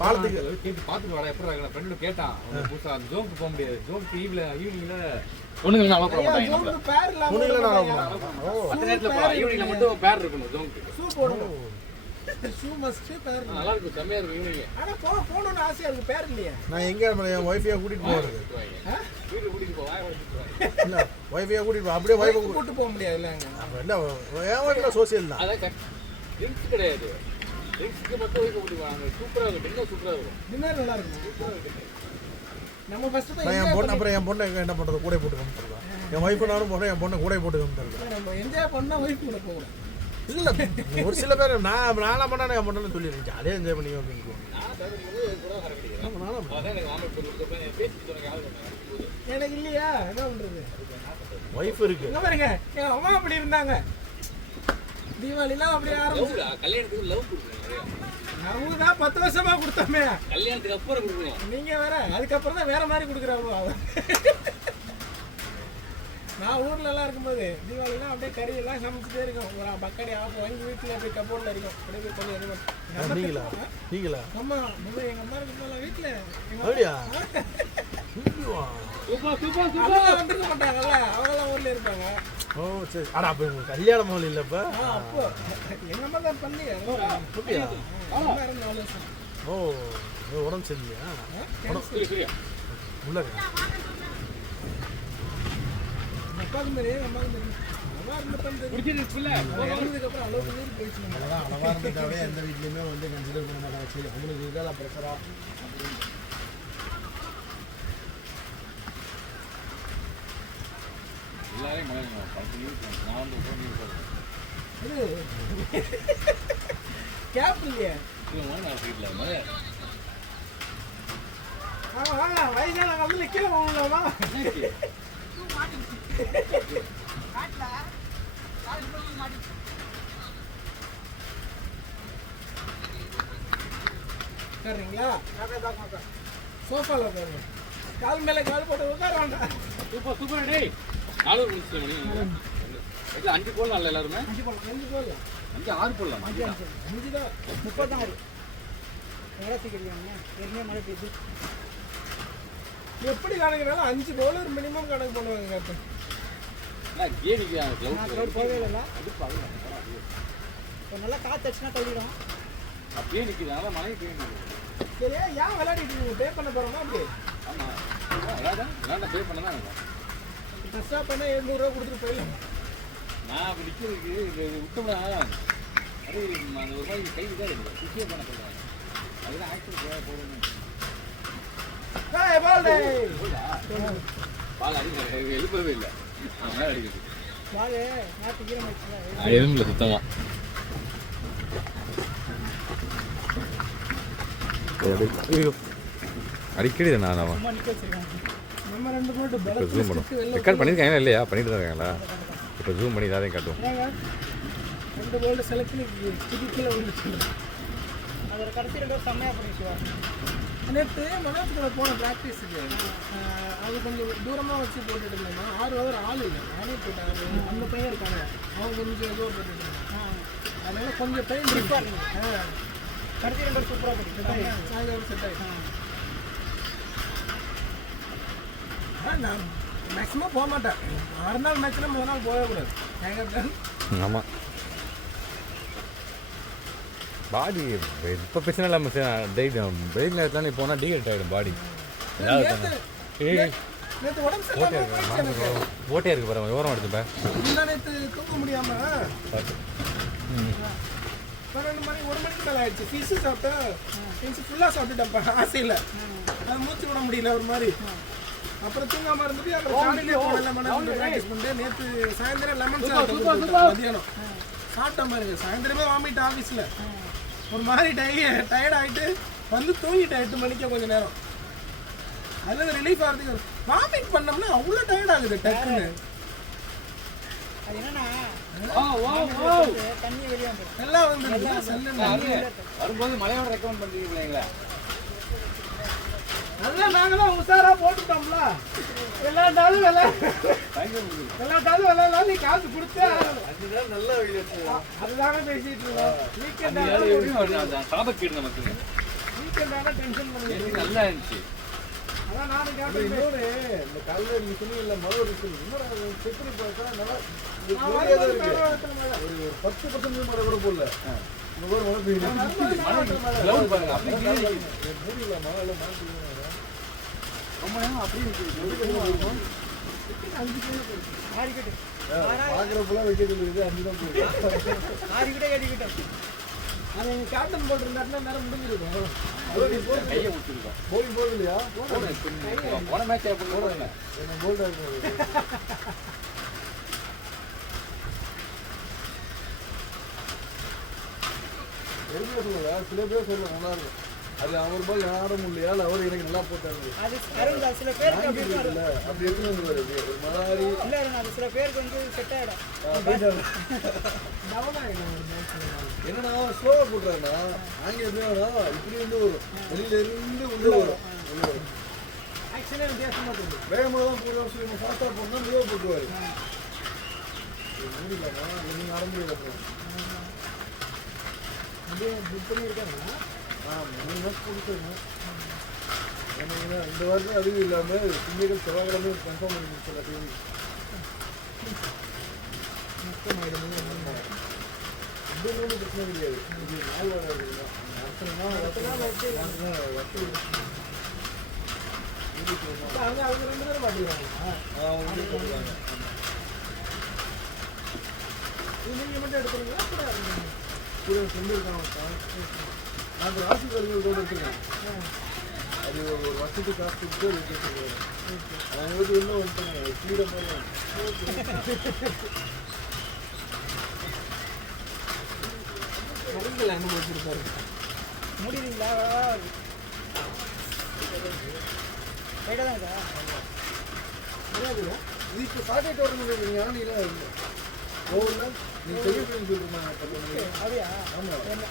பாலத்துக்கு கேட்டு பார்த்துட்டு வாடா எப்படி நான் ஃப்ரெண்டோட கேட்டான். அவங்க புதுசாக அந்த ஜோனுக்கு போக முடியாது. ஜோனுக்கு ஈவினிங்கில் பொண்ணுங்க நல்லா போக மாட்டாங்க. ஜோனுக்கு பேர் இல்லாம பொண்ணுங்கள நான் மற்ற நேரத்தில் போகலாம். ஈவினிங்கில் மட்டும் பேர் இருக்கணும் ஜோனுக்கு. ஷூ போடணும். ஷூ மஸ்ட் பேர். நல்லா இருக்கும், செம்மையாக இருக்கும் ஈவினிங். ஆனால் போகணும்னு ஆசையாக இருக்குது, பேர் இல்லையா? நான் எங்கே என் ஒய்ஃபையாக கூட்டிகிட்டு போகிறது வீட்டுக்கு கூட்டிகிட்டு போவா இல்லை, ஒய்ஃபையாக கூட்டிகிட்டு போ அப்படியே ஒய்ஃபை கூட்டு போக முடியாது இல்லைங்க. இல்லை, என் ஒய்ஃபில் சோசியல் தான். அதான் ட்ரிங்க்ஸ் கிடையாது. ட்ரிங்க்ஸ்க்கு மட்டும் ஒய்ஃபை கூட்டிடுவாங்க. சூப்பராக இருக்கும், டின்னர் சூப்பராக இருக்கும். டின்னர் நல்லா இருக்கும். நம்ம ஃபஸ்ட்டு நான் என் பொண்ணு அப்புறம் என் பொண்ணை என்ன பண்ணுறது, கூட போட்டு காமிச்சிருக்கேன். என் ஒய்ஃபு நானும் போனேன், என் பொண்ணை கூட போட்டு காமிச்சிருக்கேன். நம்ம என்ஜாய் பண்ணால் ஒய்ஃப் கூட போகணும். இல்லை, ஒரு சில பேர் நானாக பண்ணா என் பொண்ணு சொல்லிடுறேன், ஜாலியாக என்ஜாய் பண்ணி அப்படின்னு. எனக்கு இல்லையா, என்ன பண்ணுறது? ஒய்ஃப் இருக்கு. இங்க பாருங்க, என் அம்மா அப்படி இருந்தாங்க. தீபாவளிலாம் அப்படியே ஆரம்பிச்சு கல்யாணத்துக்கு லவ் கொடுக்குறேன். அவங்க தான் 10 வருஷமா கொடுத்தோமே. கல்யாணத்துக்கு அப்புறம் கொடுக்கணும். நீங்க வேற, அதுக்கப்புறம் தான் வேற மாதிரி கொடுக்குறாங்க. நான் ஊர்ல எல்லாம் இருக்கும்போது தீபாவளிலாம் அப்படியே கறி எல்லாம் சமைச்சிட்டே இருக்கோம். ஒரு பக்கடி ஆஃப் வாங்கி வீட்டில் அப்படியே கப்போர்டில் இருக்கும். அப்படியே போய் கொஞ்சம் நீங்களா அம்மா எங்க அம்மா இருக்கும்போது வீட்டில் அப்படியா? வந்துருக்க மாட்டாங்கல்ல, அவங்கெல்லாம் ஊர்ல இருப்பாங்க. ஓ சரி. ஆனால் அப்போ உங்களுக்கு கல்யாணம் போல இல்லை இப்போ? அப்போ எங்க அம்மா தான் பண்ணி அப்படியா? 4 வருஷம். ஓ, உடம்பு சரியில்லையா? உள்ள அப்பாவுக்கு மாதிரி அம்மாவுக்கு தெரியும். அம்மா இருந்த பண்ணுறது இறந்ததுக்கப்புறம் அளவுக்கு நீர் போயிடுச்சு. அதான் அளவாக இருந்துட்டாவே எந்த வீட்லையுமே வந்து கன்சிடர் பண்ண மாட்டாங்க. சரி, அவங்களுக்கு இதெல்லாம் ப்ரெஷரா எல்லாரையும் நான் வந்து கேப் இல்லையா? வயசான வந்து கீழே போகலாமா? உட்காருங்களா? சோஃபால உட்காருங்க. கால் மேலே கால் போட்டு உட்கார வேண்டாம். சூப்பர் டேய். 4 முடிச்சு மணி. இது 5 போடலாம் எல்லாருமே. 5 போடலாம். 5 போடலாம். 5 6 போடலாம். 5 தான் 36. எவ்வளோ சீக்கிரம் என்ன மழை பெய்யுது? எப்படி கணக்குனாலும் 5 பவுலர் மினிமம் கணக்கு பண்ணுவாங்க. கேப்டன் கேடிக்கு போகவே இல்லை. நல்லா காற்று அடிச்சுனா தள்ளிடும். அப்படியே நிற்கிது. மழை பெய்யணும். சரி, ஏன் விளையாடிட்டு இருக்கீங்க? பே பண்ண போகிறோமா? அப்படி ஆமாம், விளையாட பே பண்ண தான் இருக்கும். ட்ரெஸ்ஸாக பண்ணால் 700 ரூபா கொடுத்துட்டு போயிடலாம். நான் அப்படி நிற்கிறதுக்கு விட்டோம்னா அது அந்த ஒரு மாதிரி கை தான் இருக்குது. குச்சியே பண்ண சொல்லுவாங்க. அதுதான் ஆக்சுவலி போடணும். பால் அடிக்க எழுப்பவே இல்லை. மேலே அடிக்கிறது எதுவும் இல்லை சுத்தமாக. அடிக்கடி நான் நம்ம 2 போட்டு இப்போ ஜூம் பண்ணும். ரெக்கார்ட் பண்ணியிருக்காங்களா இல்லையா? பண்ணிட்டு தான் இருக்காங்களா? இப்போ ஜூம் பண்ணி இதாக காட்டும். 2 போல்டு செலக்ட் கீழே விழுந்துச்சு. அதோட கடைசி 2 செம்மையாக பண்ணிக்குவாங்க. நேற்று மனோஜ் கூட போன ப்ராக்டிஸுக்கு அது கொஞ்சம் தூரமாக வச்சு போட்டுட்டு இருந்தோம்னா 6 ஹவர் ஆள் இல்லை. நானே போட்டாங்க. அந்த பையன் இருக்காங்க, அவங்க கொஞ்சம் இதுவாக போட்டுருக்காங்க. அதனால கொஞ்சம் டைம் இருப்பாங்க. கடைசி 2 சூப்பராக போட்டு சாயங்காலம் செட் ஆகிடும். நான் மேக்ஸிமம் போக மாட்டேன். 6 நாள் மேட்ச்னா முதல் நாள் போகவே கூடாது. ஆமாம், பாடி இப்போ பிரச்சனை இல்லாமல் வெயில் நேரத்தில் போனால் டீஹைட் ஆகிடும் பாடி. நேற்று உடம்பு சரியில்லாம ஓட்டையாக இருக்கு பாரு, ஓரம் எடுத்துப்பேன். நேற்று தூங்க முடியாம 12 மணி 1 மணிக்கு மேலே ஆயிடுச்சு. ஃபிஷ்ஷு சாப்பிட்டேன். ஃபிஷ்ஷு ஃபுல்லாக சாப்பிட்டுட்டேன் ஆசையில். அது மூச்சு விட முடியல ஒரு மாதிரி. அப்புறம் தூங்காமல் இருந்துட்டு அப்புறம் காலையிலே போனேன் ப்ராக்டிஸ் பண்ணிட்டு. நேற்று சாயந்தரம் லெமன் சாப்பிட்டு மதியானம் சாப்பிட்டேன் பாருங்க. சாயந்தரமே வாமிட்டு ஆஃபீஸில் ஒரு மாதிரி டயர்ட் ஆகிட்டு வந்து தூங்கிட்டேன் 8 மணிக்கு கொஞ்சம் நேரம். அதில் ரிலீஃப் ஆகிறதுக்கு வாமிட் பண்ணோம்னா அவ்வளோ டயர்ட் ஆகுது டக்குன்னு. அது என்னன்னா தண்ணி வெளியே வந்து எல்லாம் வந்து வரும்போது மழையோட ரெக்கமெண்ட் பண்ணுறீங்களா? அதெல்லாம் நாங்களாம் உஷாரா போட்டுட்டோம்ல. விளையாண்டாலும் விளையாடலாம், நீ காசு கொடுத்தே ஆகணும். அதுதான் நல்லா அதுதாங்க பேசிட்டு இருக்கோம். வீக்கெண்ட் சாபக்கேடு நமக்கு வீக்கெண்டான டென்ஷன் பண்ணி நல்லா இருந்துச்சு. அதான் நானும் கேட்டேன். இன்னொன்று இந்த காலையில் நீ சொன்னீங்கல்ல மழை இருக்கு இன்னொரு செக் பண்ணி பார்த்தா நல்லா ஒரு நான் ஜோடியாக தான் வரும்போது இருக்கு. மழை. ஒரு 10% மழை கூட போடல. இந்த மாதிரி மழை பெய்யுது. கிளவுட் பாருங்க அப்படியே மூடியில் மழை எல்லாம் மழை பெய்யுது. ரொம்ப நேரம் அப்படியே ஆடிக்கிட்டு பார்க்குறப்பெல்லாம் வைக்க சொல்லிடுது 5 தான் போகுது. ஆடிக்கிட்டே கட்டிக்கிட்டோம். அது எங்கள் கேப்டன் போட்டிருந்தாருன்னா நேரம் முடிஞ்சிருக்கும். கையை ஊற்றிருக்கோம். போய் போகலையா? போன மேட்ச் அப்படி போடுவாங்க. என்ன போல்டாக போகுது. எதுவுமே சொல்லல. சில பேர் சொல்ல நல்லா இருக்கும். அது அவர் பால் ஆட முடியலையா இல்லை அவர் எனக்கு நல்லா போட்டாரு. அது அருந்தா சில பேருக்கு அப்படி இருக்கும். இல்லை அப்படி எடுத்துன்னு வந்துருவாரு. ஒரு மாதிரி இல்லை அது சில பேருக்கு வந்து செட் ஆகிடும். போயிட்டாரு. டவுன் ஆகிடும். என்னன்னா ஸ்லோவாக போட்டுறாருன்னா அங்கே எப்படின்னா இப்படி வந்து வரும். வெளியில இருந்து உள்ள வரும். ஆக்சுவலாக வித்தியாசமாக இருக்குது. வேகமாக தான் போடுவோம். சொல்லி ஃபாஸ்ட்டாக போட்டோம்னா மெதுவாக போட்டுவார். முடியலன்னா நீங்கள் ஆட முடியாது. அப்படியே புக் பண்ணியிருக்காங்களா? 3 மாதம் கொடுத்துருங்க. ஏன்னா இந்த வாரத்தில் அதுவும் இல்லாமல் திங்கள் செவ்வாய்க்கிழமை கன்ஃபார்ம் பண்ணி முடிச்சல தேதி. இது ஒன்றும் பிரச்சனை கிடையாது. இது 4 வாரம் இருக்குதுங்க. அவங்க 2 பேரும் பார்த்துக்கிறாங்களா? போட்டுருக்காங்க. இது நீங்கள் மட்டும் எடுத்துறீங்களா? கூட சொல்லியிருக்காங்க. நான் ராசி கருவிகள் கூட எடுத்துருக்கேன். அது ஒரு வருஷத்துக்கு காசு கொடுத்து அது கேட்டுருக்காரு. அவங்க வந்து இன்னும் வந்துட்டாங்க கீழே மாதிரி மருந்துல என்ன வச்சிருப்பாரு? முடியுங்களா? ரைட்டாக தான் இருக்கா? இது இப்போ சாட்டை ஓட்டணும் ஞானிலாம் இல்லை. ஓவரில் நீங்கள் பெரிய பையன் சொல்லிருந்தாங்க 10 மணிக்கு. அப்படியா? ஆமாம். என்ன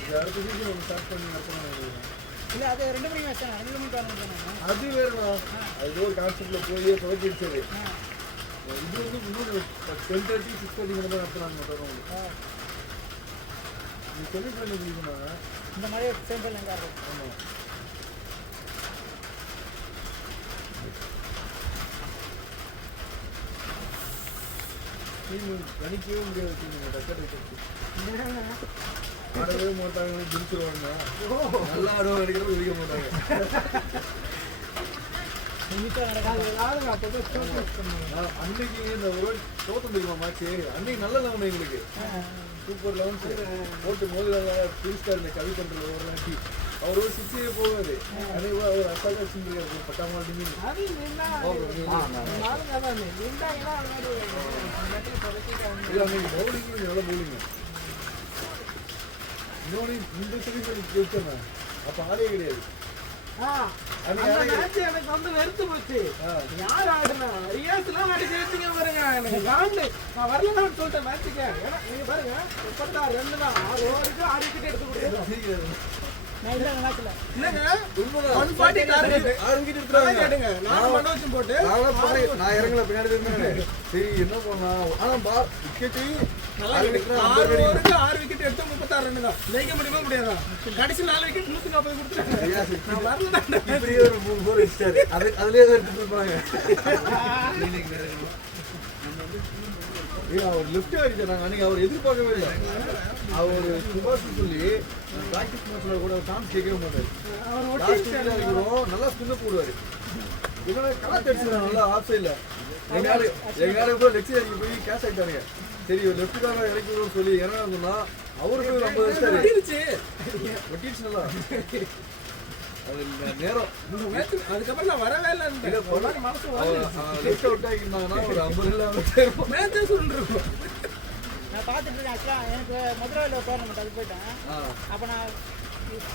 இது அடுத்த சீசன் ஒன்று ஸ்டார்ட் பண்ணி நடத்தணும். இல்லை அது 2 மணிக்கு வச்சேன். 2 மணிக்கு ஆரம்பிச்சேன். அது வேறுண்ணா. அது ஏதோ ஒரு கான்செப்டில் போய் துவக்கிடுச்சது. இது வந்து இன்னொரு 10:30 6:30 தான் நடத்துகிறாங்க மற்றவங்க. நீ சொல்லி பண்ணி முடிக்கணும்னா இந்த மாதிரி சேம்பல் எங்கே இருக்கும்? ஆமாம். டீம் கணிக்கவே முடியாது. டீம் டக்கர் வைக்கிறது ஆடவே மாட்டாங்க. ஜெயிச்சிருவாங்க. நல்லா ஆடுவாங்க. அடிக்கிறப்ப ஜெயிக்க மாட்டாங்க. அன்னைக்கு இந்த ஒரு தோட்டம் தெரியுமா மேட்ச் அன்னைக்கு நல்ல லெவன் எங்களுக்கு சூப்பர் லெவன்ஸ் போட்டு மோதிராங்க. டூரிஸ்டார் இந்த கவி பண்றது ஒரு நாட்டி அவர் ஒரு 6 போவாரு. அதே போல அவர் அசால்ட்டா வச்சுருக்காரு. 10ஆம் டிகிரி பவுலிங் எவ்வளோ பவுலிங்க இன்னொன்று இந்த சீசன் ஜெயிச்சேன். அப்போ ஆடே கிடையாது. எனக்கு வந்து வெறுத்து போச்சு. யார் ஆடுனா ரியாஸ்லாம் ஆடி ஜெயிச்சிங்க பாருங்க. எனக்கு காண்டு நான் வரலன்னு சொல்லிட்டேன் மேட்சுக்கு. ஏன்னா நீங்க பாருங்க 36 ரன் தான் 6 ஓவருக்கு ஆடிக்கிட்டு எடுத்து கொடுக்குறேன். நான் இல்லை மேட்ச்ல இல்லைங்க 140 டார்கெட் 6 விக்கெட் எடுத்துறாங்க. கேட்டுங்க நான் மண்டோச்சும் போட்டு நான் இறங்கல பின்னாடி இருந்தானே. சரி என்ன பண்ணலாம். ஆனால் விக்கெட்டு நல்லா எடுக்கிறான். 6 ஓவருக்கு 6 விக்கெட் எடுத்து 36 ரன் தான். ஜெயிக்க முடியுமா முடியாதா? கடைசி 4 விக்கெட் 140 கொடுத்துட்டாங்க. நான் வரல. இப்படியே ஒரு 3 4 அடிச்சாரு. அதுலயே எடுத்துட்டு இருப்பாங்க. அவர் லெஃப்ட் அடிச்சாங்க. அன்னைக்கு அவர் எதிர்பார்க்கவே இல்லை. அவர் சுபாஷ் சொல்லி பிராக்டிஸ் மேட்ச்ல கூட சான்ஸ் கேட்கவே மாட்டாரு. நல்லா ஸ்பின்ன போடுவாரு. இதனால காத்து அடிச்சுறாங்க. நல்லா ஆஃப் சைட்ல எங்காலே கூட லெக் சைடு போய் கேட்ச் ஆகிட்டானுங்க. சரி ஒரு லெஃப்ட் கார இறக்கி விடுவோம் சொல்லி என்ன சொன்னா அவருக்கு 50 ஒட்டிடுச்சு நல்லா. அது நேரம் அதுக்கப்புறம் நான் வரவே இல்லை. லெஃப்ட் அவுட் ஆகிருந்தாங்கன்னா ஒரு 50 மேட்சே சொல்லிருக்கோம். நான் பார்த்துட்டு இருக்கேன். ஆக்சுவலாக எனக்கு மதுரையில் ஒரு டோர்னமெண்ட் அது போயிட்டேன். அப்போ நான்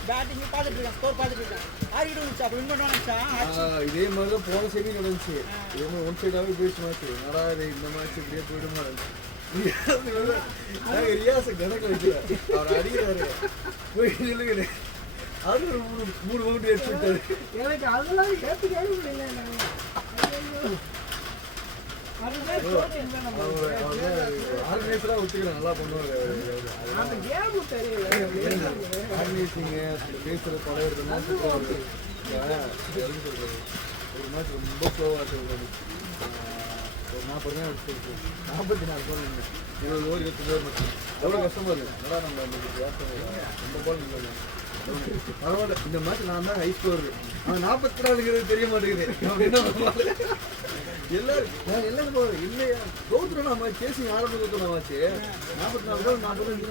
பேட்டிங் பார்த்துட்டு இருக்கேன், ஸ்கோர் பார்த்துட்டு இருக்கேன். 6 விக்கெட் வந்துச்சு. அப்போ வின் பண்ணுவாங்க. இதே மாதிரி தான் போன சைடு நடந்துச்சு. இதே மாதிரி ஒன் சைடாகவே போயிடுச்சு மேட்ச். என்னடா இது இந்த மேட்ச் இப்படியே போயிடுமா. நாங்கள் ரியாஸை கணக்கு வைக்கிறோம் அவர் அடிக்கிறாரு போய் நில்லுங்க அது ஒரு 3 மவுண்ட் எடுத்து விட்டாரு எனக்கு அதெல்லாம் ஏற்றுக்கவே முடியல ஆர்கனைசராக ஒத்துக்கிறேன் நல்லா பண்ணுவாங்க அந்த கேமு தெரியல ஆர்கனைசிங்க பேசுகிற பழகிறதுலாம் சொல்லுவாங்க ஒரு மேட்ச் ரொம்ப ஸ்லோவாக சொல்லுவாங்க ஒரு 40 தான் எடுத்து 44 பால் 20 ஓவர் 20 ஓவர் மட்டும் எவ்வளோ கஷ்டமாக இருக்குது நல்லா நம்ம ரொம்ப பால் இல்லை பரவாயில்ல இந்த மேட்ச் நான் தான் ஹை ஸ்கோர் அவன் 44ங்கிறது தெரிய மாட்டேங்குது எல்லாரும் இல்லையா தோத்துறோம் நம்ம சேசிங் ஆரம்பம் தோத்துறோம் ஆச்சு 44 ரன் 40 ரன்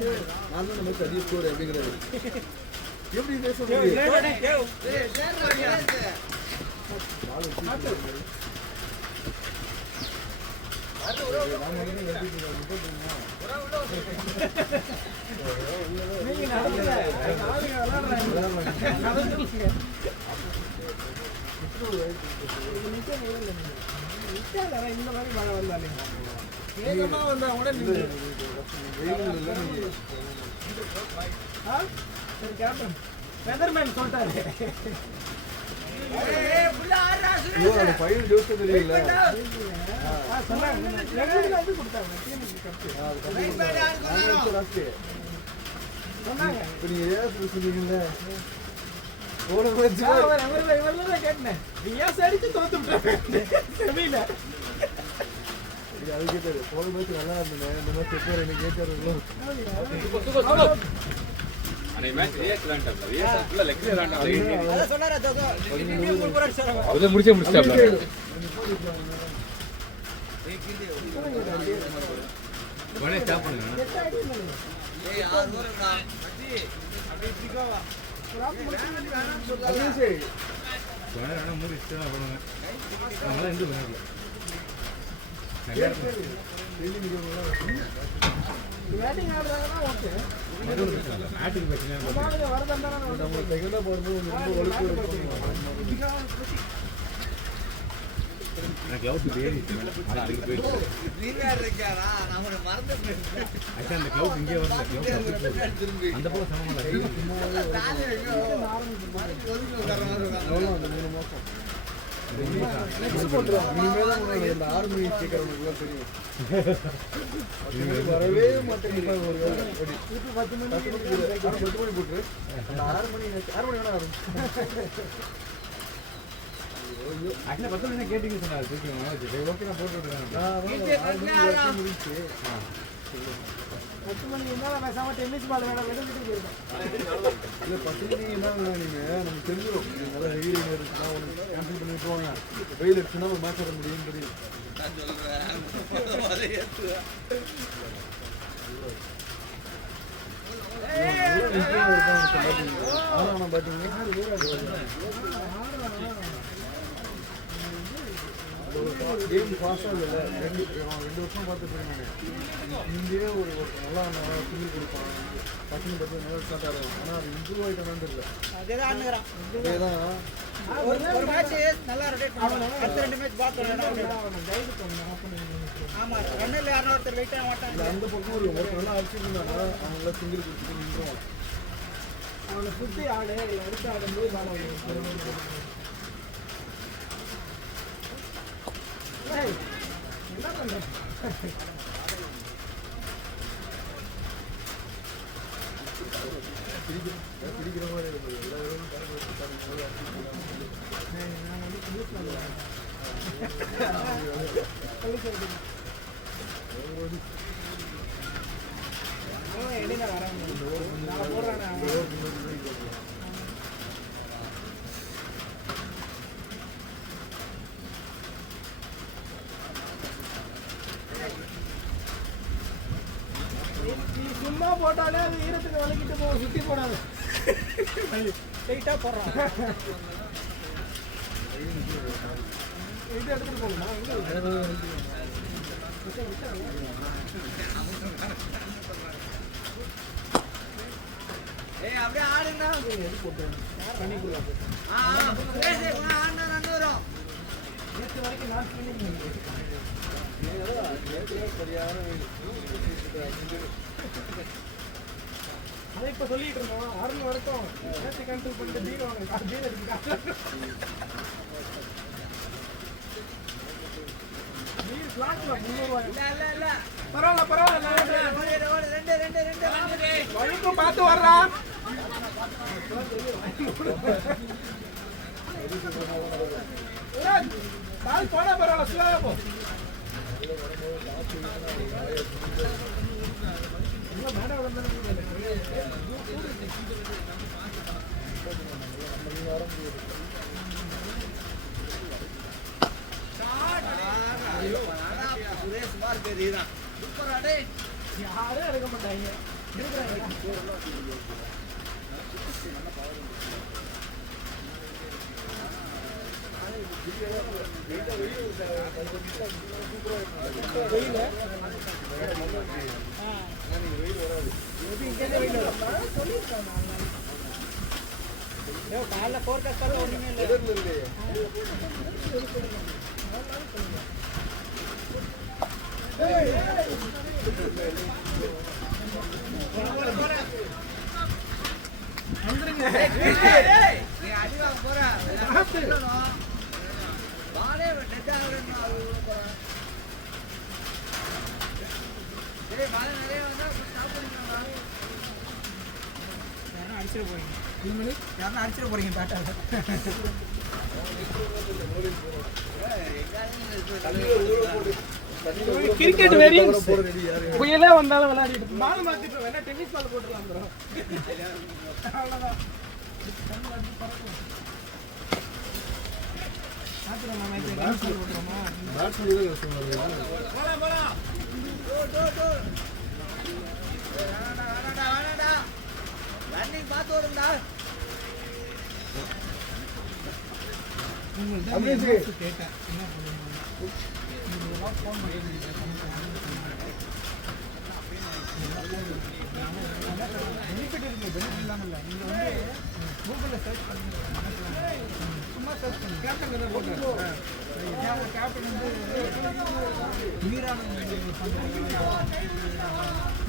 நான் தான் இந்த மேட்ச் அதிக ஸ்கோர் அப்படிங்கிறது எப்படி பேச முடியும் இந்த மாதிரி மழை வந்தாலே வேகமா வந்தா கூட சரி கேப்டன் வெதர்மேன் சொல்லிட்டாரு ஃபைனல் ஜோஸ் தெரியல இப்போ நீங்கள் ஏதாவது சொன்னீங்கல்ல போன மேட்ச் கேட்டேன் அடிச்சு தோத்துட்டேன் தெரியல அது கேட்டாரு போன மேட்ச் நல்லா இருந்தேன் இந்த மேட்ச் எப்போ எனக்கு கேட்டாருங்களோ பேட்டிங் ஆடுறாங்கன்னா ஓகே ஆர்மி கேட்கறவங்களுக்குலாம் தெரியும் வரவே மாட்டேங்குது ஒரு 10 மணி போட்டு அந்த 6 மணி வேணா வரும் ஆக்சுவலாக 10 மணி கேட்டிங்க சொன்னார் ஓகே நான் போட்டு விட்டுறேன் 10 மணி இருந்தால் பேசாம டென்னிஸ் பால் வேலை விளையாட்டு போயிருக்கோம் இல்லை 10 மணி என்ன நீங்கள் நமக்கு தெரிஞ்சிடும் நல்லா வெயில் இருக்குன்னா ஒன்று கேன்சல் பண்ணி விட்டுருவாங்க வெயில் எடுத்துன்னா ஒரு மேட்ச் ஆட முடியும்னு தெரியும் கேம் ஃபாஸ்ட்டாக இல்லை 2 வருஷம் பார்த்துட்டு இருக்கேன் இங்கேயே ஒரு நல்லா துணி கொடுப்பான் பசங்க பற்றி நல்லா ஸ்டார்ட் ஆகும் ஆனால் அது இம்ப்ரூவ் ஆகிட்டானு தெரியல அதேதான் அதேதான் ஒரு மேட்ச் நல்லா ரொட்டேட் பண்ணுவாங்க அடுத்த 2 மேட்ச் பாத் ஆமா ரன்னில் யாரும் ஒருத்தர் வெயிட் ஆக மாட்டாங்க இல்லை அந்த பக்கம் ஒரு நல்லா அடிச்சுருந்தாங்க அவங்கள சிங்கிள் கொடுத்துட்டு நின்றுவான் அவனை சுற்றி ஆடு அடுத்து ஆடும்போது பால் என்ன பண்ணுறேன் பிடிக்கிற மாதிரி இருக்குது எல்லா பேரும் இடையில வராங்க நான் போடுறானே சும்மா போட்டாலே அது ஈரத்துக்கு வலிக்கிட்டு போ சுற்றி போடாது லைட்டாக போடுறான் இது எடுத்துகிட்டு போகணுமா அப்படியே ஆடுங்க போட்டு பண்ணிக்குள்ள நேற்று வரைக்கும் நான் ஃபீலிங் சரியான அதை இப்போ சொல்லிட்டு இருந்தோம். அருள் வரைக்கும் நேற்று கேன்சல் பண்ணிட்டு டீல் வாங்க டீல் எடுத்துக்காங்க. டீல் பிளாட்ல 300 ரூபாய். இல்ல பரவாயில்ல பரவாயில்ல. வழிக்கும் பார்த்து வர்றா. கால் போனா பரவாயில்ல, ஸ்லோவா போ. சுரேஷ் மார்க் இதுதான் சூப்பரா டே. யாரும் எடுக்க மாட்டாங்க. காலைல ஃபோர்காஸ்ட் ஒன்றுமே இல்லை. நீ அடி வாங்க போற வாடே டெட் ஆகுறேன்னு அது போறேன். டேய் வாடே நிறைய வந்தா ஸ்டாப் பண்ணிக்கலாம். யாரும் அடிச்சிட போறீங்க. யாரும் அடிச்சிட போறீங்க பேட்டால. கிரிக்கெட் வெறியன் புயலே வந்தாலும் விளையாடிட்டு பால் மாத்திட்டு வேணா டென்னிஸ் பால் போட்டுலாம் ப்ரோ. அவ்வளவுதான். மாத்திரமா மேட்ச் டென்னிஸ் பால் போட்டுறோமா? பேட்ஸ் பண்ணி சொல்லுவாங்க. போலாம் போலாம். டோ வேணாடா. ரன்னிங் பார்த்து ஓடுங்கடா. உங்களுக்கு கேட்டேன் என்ன பண்ணுவீங்க? நீங்க ஃபோன் பண்ணுவீங்க. பெனிஃபிட் இருக்கு, பெனிஃபிட் இல்லாமல் இல்லை. நீங்கள் வந்து கூகுளில் சர்ச் பண்ணுங்க, சும்மா சர்ச் பண்ணுங்க. கேப்டன் போட்டு கேப்டன் வந்து மீரானந்த்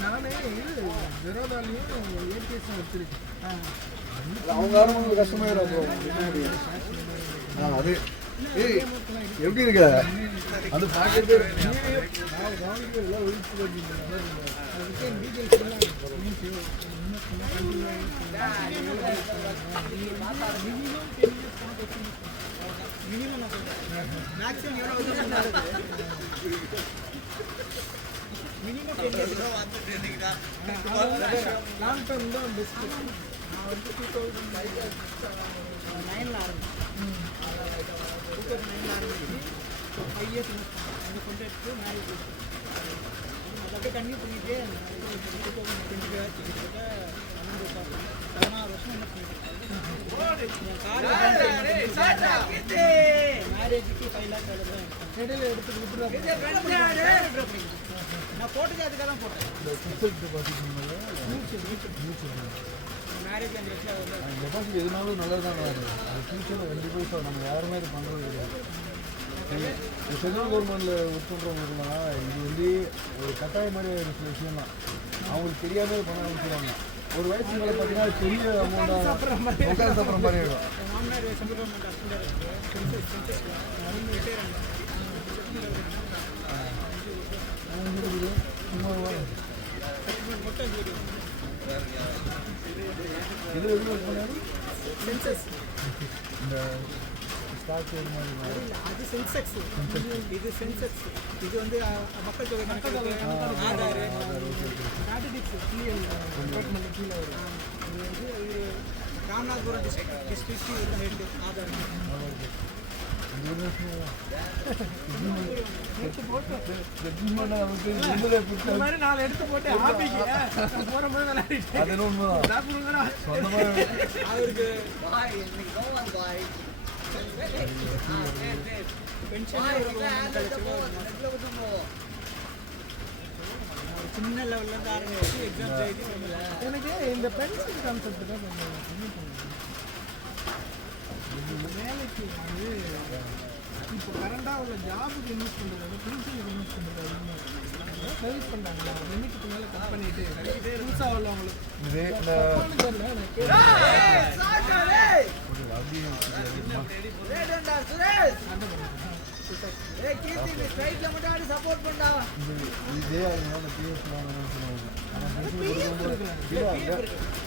நானே இது விரோதாலையும் ஏபிஎஸும் வச்சிருக்கேன். அவங்க ஆரம்பம் கஷ்டமாயிரும் பின்னாடி. அது ஏய் எப்படி இருக்க அது பார்க்கறது நான் கவனிக்க எல்லாம் ஒழிச்சு பண்ணிருந்தேன். அதுக்கு டீடைல்ஸ் எல்லாம் மினிமம் மேக்ஸிமம் எவ்வளோ மினிமம் 10 இயர்ஸ் லாங் டர்ம் தான் பெஸ்ட்டு. நான் வந்து 2009 ஆரம்பிச்சேன். 2009 ஆரம்பிச்சு 5 இயர்ஸ் அந்த கொண்டாட்டு மேரேஜ் அப்படியே கன்டினியூ பண்ணிட்டே 2025 கிட்டத்தட்ட 16 வருஷம் என்ன பண்ணிட்டேன். மேரேஜுக்கு 5 லேக் இடையில எடுத்து கொடுத்துருவாங்க. நான் போட்டது அதுக்காக தான் போட்டேன். மேரேஜ் அந்த டெபாசிட் எதுனாலும் நல்லதுதான். அது ஃபியூச்சரில் கண்டிப்பாக நம்ம யாருமே இது பண்ணுறது கிடையாது. சென்ட்ரல் கவர்மெண்ட்டில் ஒர்க் பண்ணுறவங்களுக்குலாம் இது வந்து ஒரு கட்டாயம் மாதிரி ஒரு சில விஷயம் தான். அவங்களுக்கு தெரியாமல் பண்ண ஆரம்பிச்சிடுவாங்க. ஒரு வயசுக்கு மேலே பார்த்தீங்கன்னா அது பெரிய அமௌண்ட்டாக உட்காந்து சாப்பிட்ற மாதிரி ஆகிடும். மாமனார் சென்ட்ரல் கவர்மெண்ட் இது எப்படி ஒர்க் பண்ணாரு? இந்த ஸ்டாக் இது மாதிரி அது சென்செக்ஸ், இது சென்செக்ஸ், இது வந்து மக்கள் தொகை ஆதார் ஸ்டாட்டிஸ்டிக்ஸ் கீழே வரும். இது வந்து ராமநாதபுரம் டிஸ்ட்ரிக்ட் ஹெட் ஆதார். இந்த மாதிரி 4 எடுத்து போட்டு ஹாபிக்கு போகும்போது விளையாடிட்டு அது உண்மைதான். அவருக்கு பாய் இன்னைக்கு கோவம் பாய் பென்ஷன் சின்ன லெவல்ல இருந்து ஆரம்பிச்சு எக்ஸாம் எழுதி எனக்கு இந்த பென்ஷன் கான்செப்ட் தான் கொஞ்சம் வேலைக்கு வந்து இப்போ கரண்டாக உள்ள ஜாபுக்கு இன்வெஸ்ட் பண்ணுறது புதுசுக்கு இன்வெஸ்ட் பண்ணுறது அதிகமாக சர்வீஸ் பண்ணுறாங்களா லிமிட்டுக்கு மேலே கட் பண்ணிட்டு புதுசாக உள்ளவங்களுக்கு தெரியல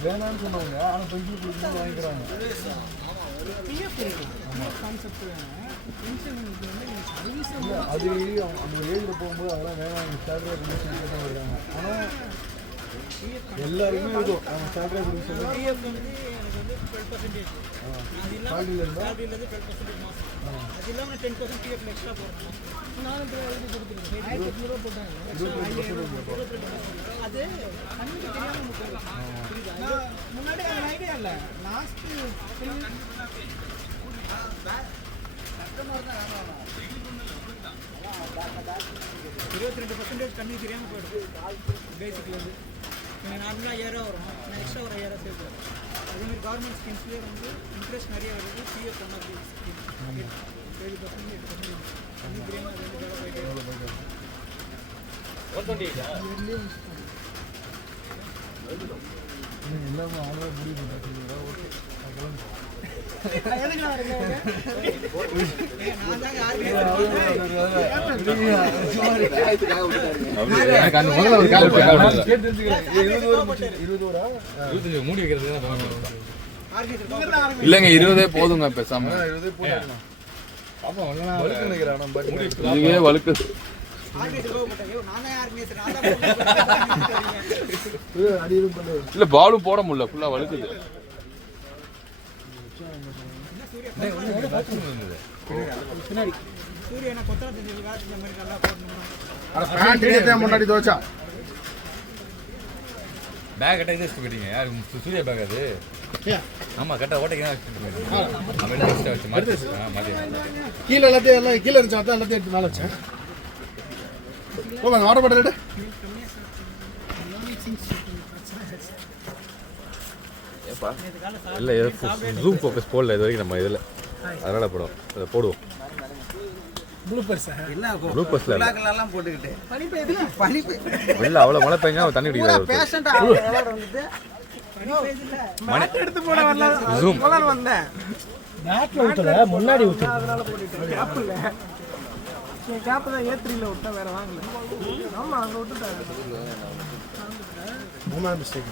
வேணான்னு சொன்னவங்க ஆனால் பென்ஷன் கொடுக்கும்போது வாங்கிக்கிறாங்க. பிஎஃப் கான்செப்ட் பென்ஷன் வந்து சர்வீஸ் அது அந்த ஒரு ஏஜில் போகும்போது அதெல்லாம் வேணாம் சேலரி ரிலேஷன் தான் வருவாங்க. ஆனால் எல்லாருமே இருக்கும் அவங்க சேலரி ரிலேஷன் பிஎஃப் வந்து எனக்கு வந்து 12% அது இல்லாமல் சேலரியிலேருந்து 12% மாதம் அது இல்லாமல் 10% பிஎஃப் எக்ஸ்ட்ரா போடுறோம். நானும் எழுதி கொடுத்துருக்கேன் 1800 போட்டாங்க அது கண்ணுக்கு தெரியாமல் புரியுதா முன்னாடி அந்த ஐடியா இல்லை லாஸ்ட்டு 22% கண்ணுக்கு தெரியாமல் போயிடுது பேசிக்லேருந்து நார்மலாக 5000 வரும் நான் எக்ஸ்ட்ரா ஒரு 5000 சேர்த்துறேன். அதேமாதிரி கவர்மெண்ட் ஸ்கீம்ஸ்லேயே வந்து இன்ட்ரெஸ்ட் நிறைய வருது. PF one of the scheme 7% 8% கண்ணுக்கு தெரியாமல் அது வந்து டெவலப் ஆகிட்டு எல்லாமே அவங்களே முடிவு பண்ணுறாங்க. ஓகே இல்லைங்க 20 போதுங்க பேசாம. இதுவே வழுக்குது. இல்ல பாலும் போட முடியல ஃபுல்லா வழுக்குது. சூரியனை கொத்தா செஞ்சிருக்கா இந்த மாதிரி நல்லா போடணும். முன்னாடி தோச்சா பேக் கட்ட இது போயிட்டீங்க யார் சூர்யா பேக் அது ஆமாம் கரெக்டாக ஓட்டைக்கு தான் வச்சு கீழே எல்லாத்தையும் கீழே இருந்துச்சு அதான் எல்லாத்தையும் எடுத்து மேலே வச்சேன். வாட்டர் பாட்டில் இல்லை ஜூம் ஃபோக்கஸ் போடல இது வரைக்கும் நம்ம இதில் அதனால் போடுவோம் அதை போடுவோம். ப்ளூபர்ஸில் போட்டுக்கிட்டு வெளில அவ்வளோ மழை பெஞ்சா தண்ணி குடிக்கிறாரு. எடுத்து போட வரலாம் ஜூம் வந்தேன் முன்னாடி கேப் இல்லை என் கேப்பு தான் A3ல விட்டா வேற வாங்கல. ஆமாம் அங்கே விட்டுட்டாங்க. மிஸ்டேக்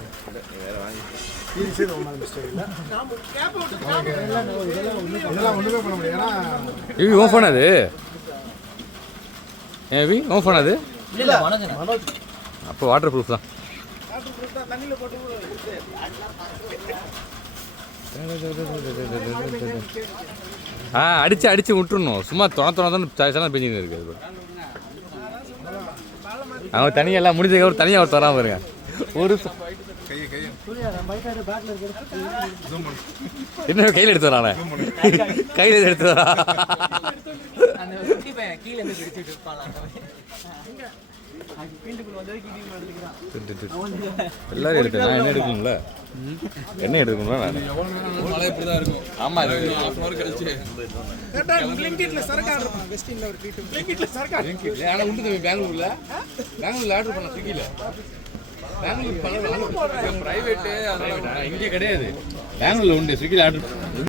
ஒன்றுமே பண்ண முடியும். ஏன்னா ஏவி ஓன் ஃபோன் அது ஏவி ஓன் ஃபோன் அது அப்போ வாட்டர் ப்ரூஃப் தான். தண்ணியில் போட்டு அடிச்சு விட்டுருணும். சும்மா தொண சாய்ஸ்லாம் பெஞ்சின்னு இருக்கு. அவங்க தனியெல்லாம் முடிஞ்சதுக்கு தனியாக அவர் தராமல் இருங்க. ஒரு என்ன கையில் எடுத்து வரானே கையில் எடுத்து வரா எல்லாரும் எடுத்து நான் என்ன எடுக்கணும்ல என்ன எடுக்கணும்ல நான் மழை இப்படி தான் இருக்கும். ஆமா இது ஆனால் உண்டு பெங்களூர்ல ஆர்டர் பண்ண ஸ்விக்கியில் பெங்களூர் பண்ண பிரைவேட்டு இங்கே கிடையாது. பெங்களூர்ல உண்டு ஸ்விக்கியில் ஆர்டர்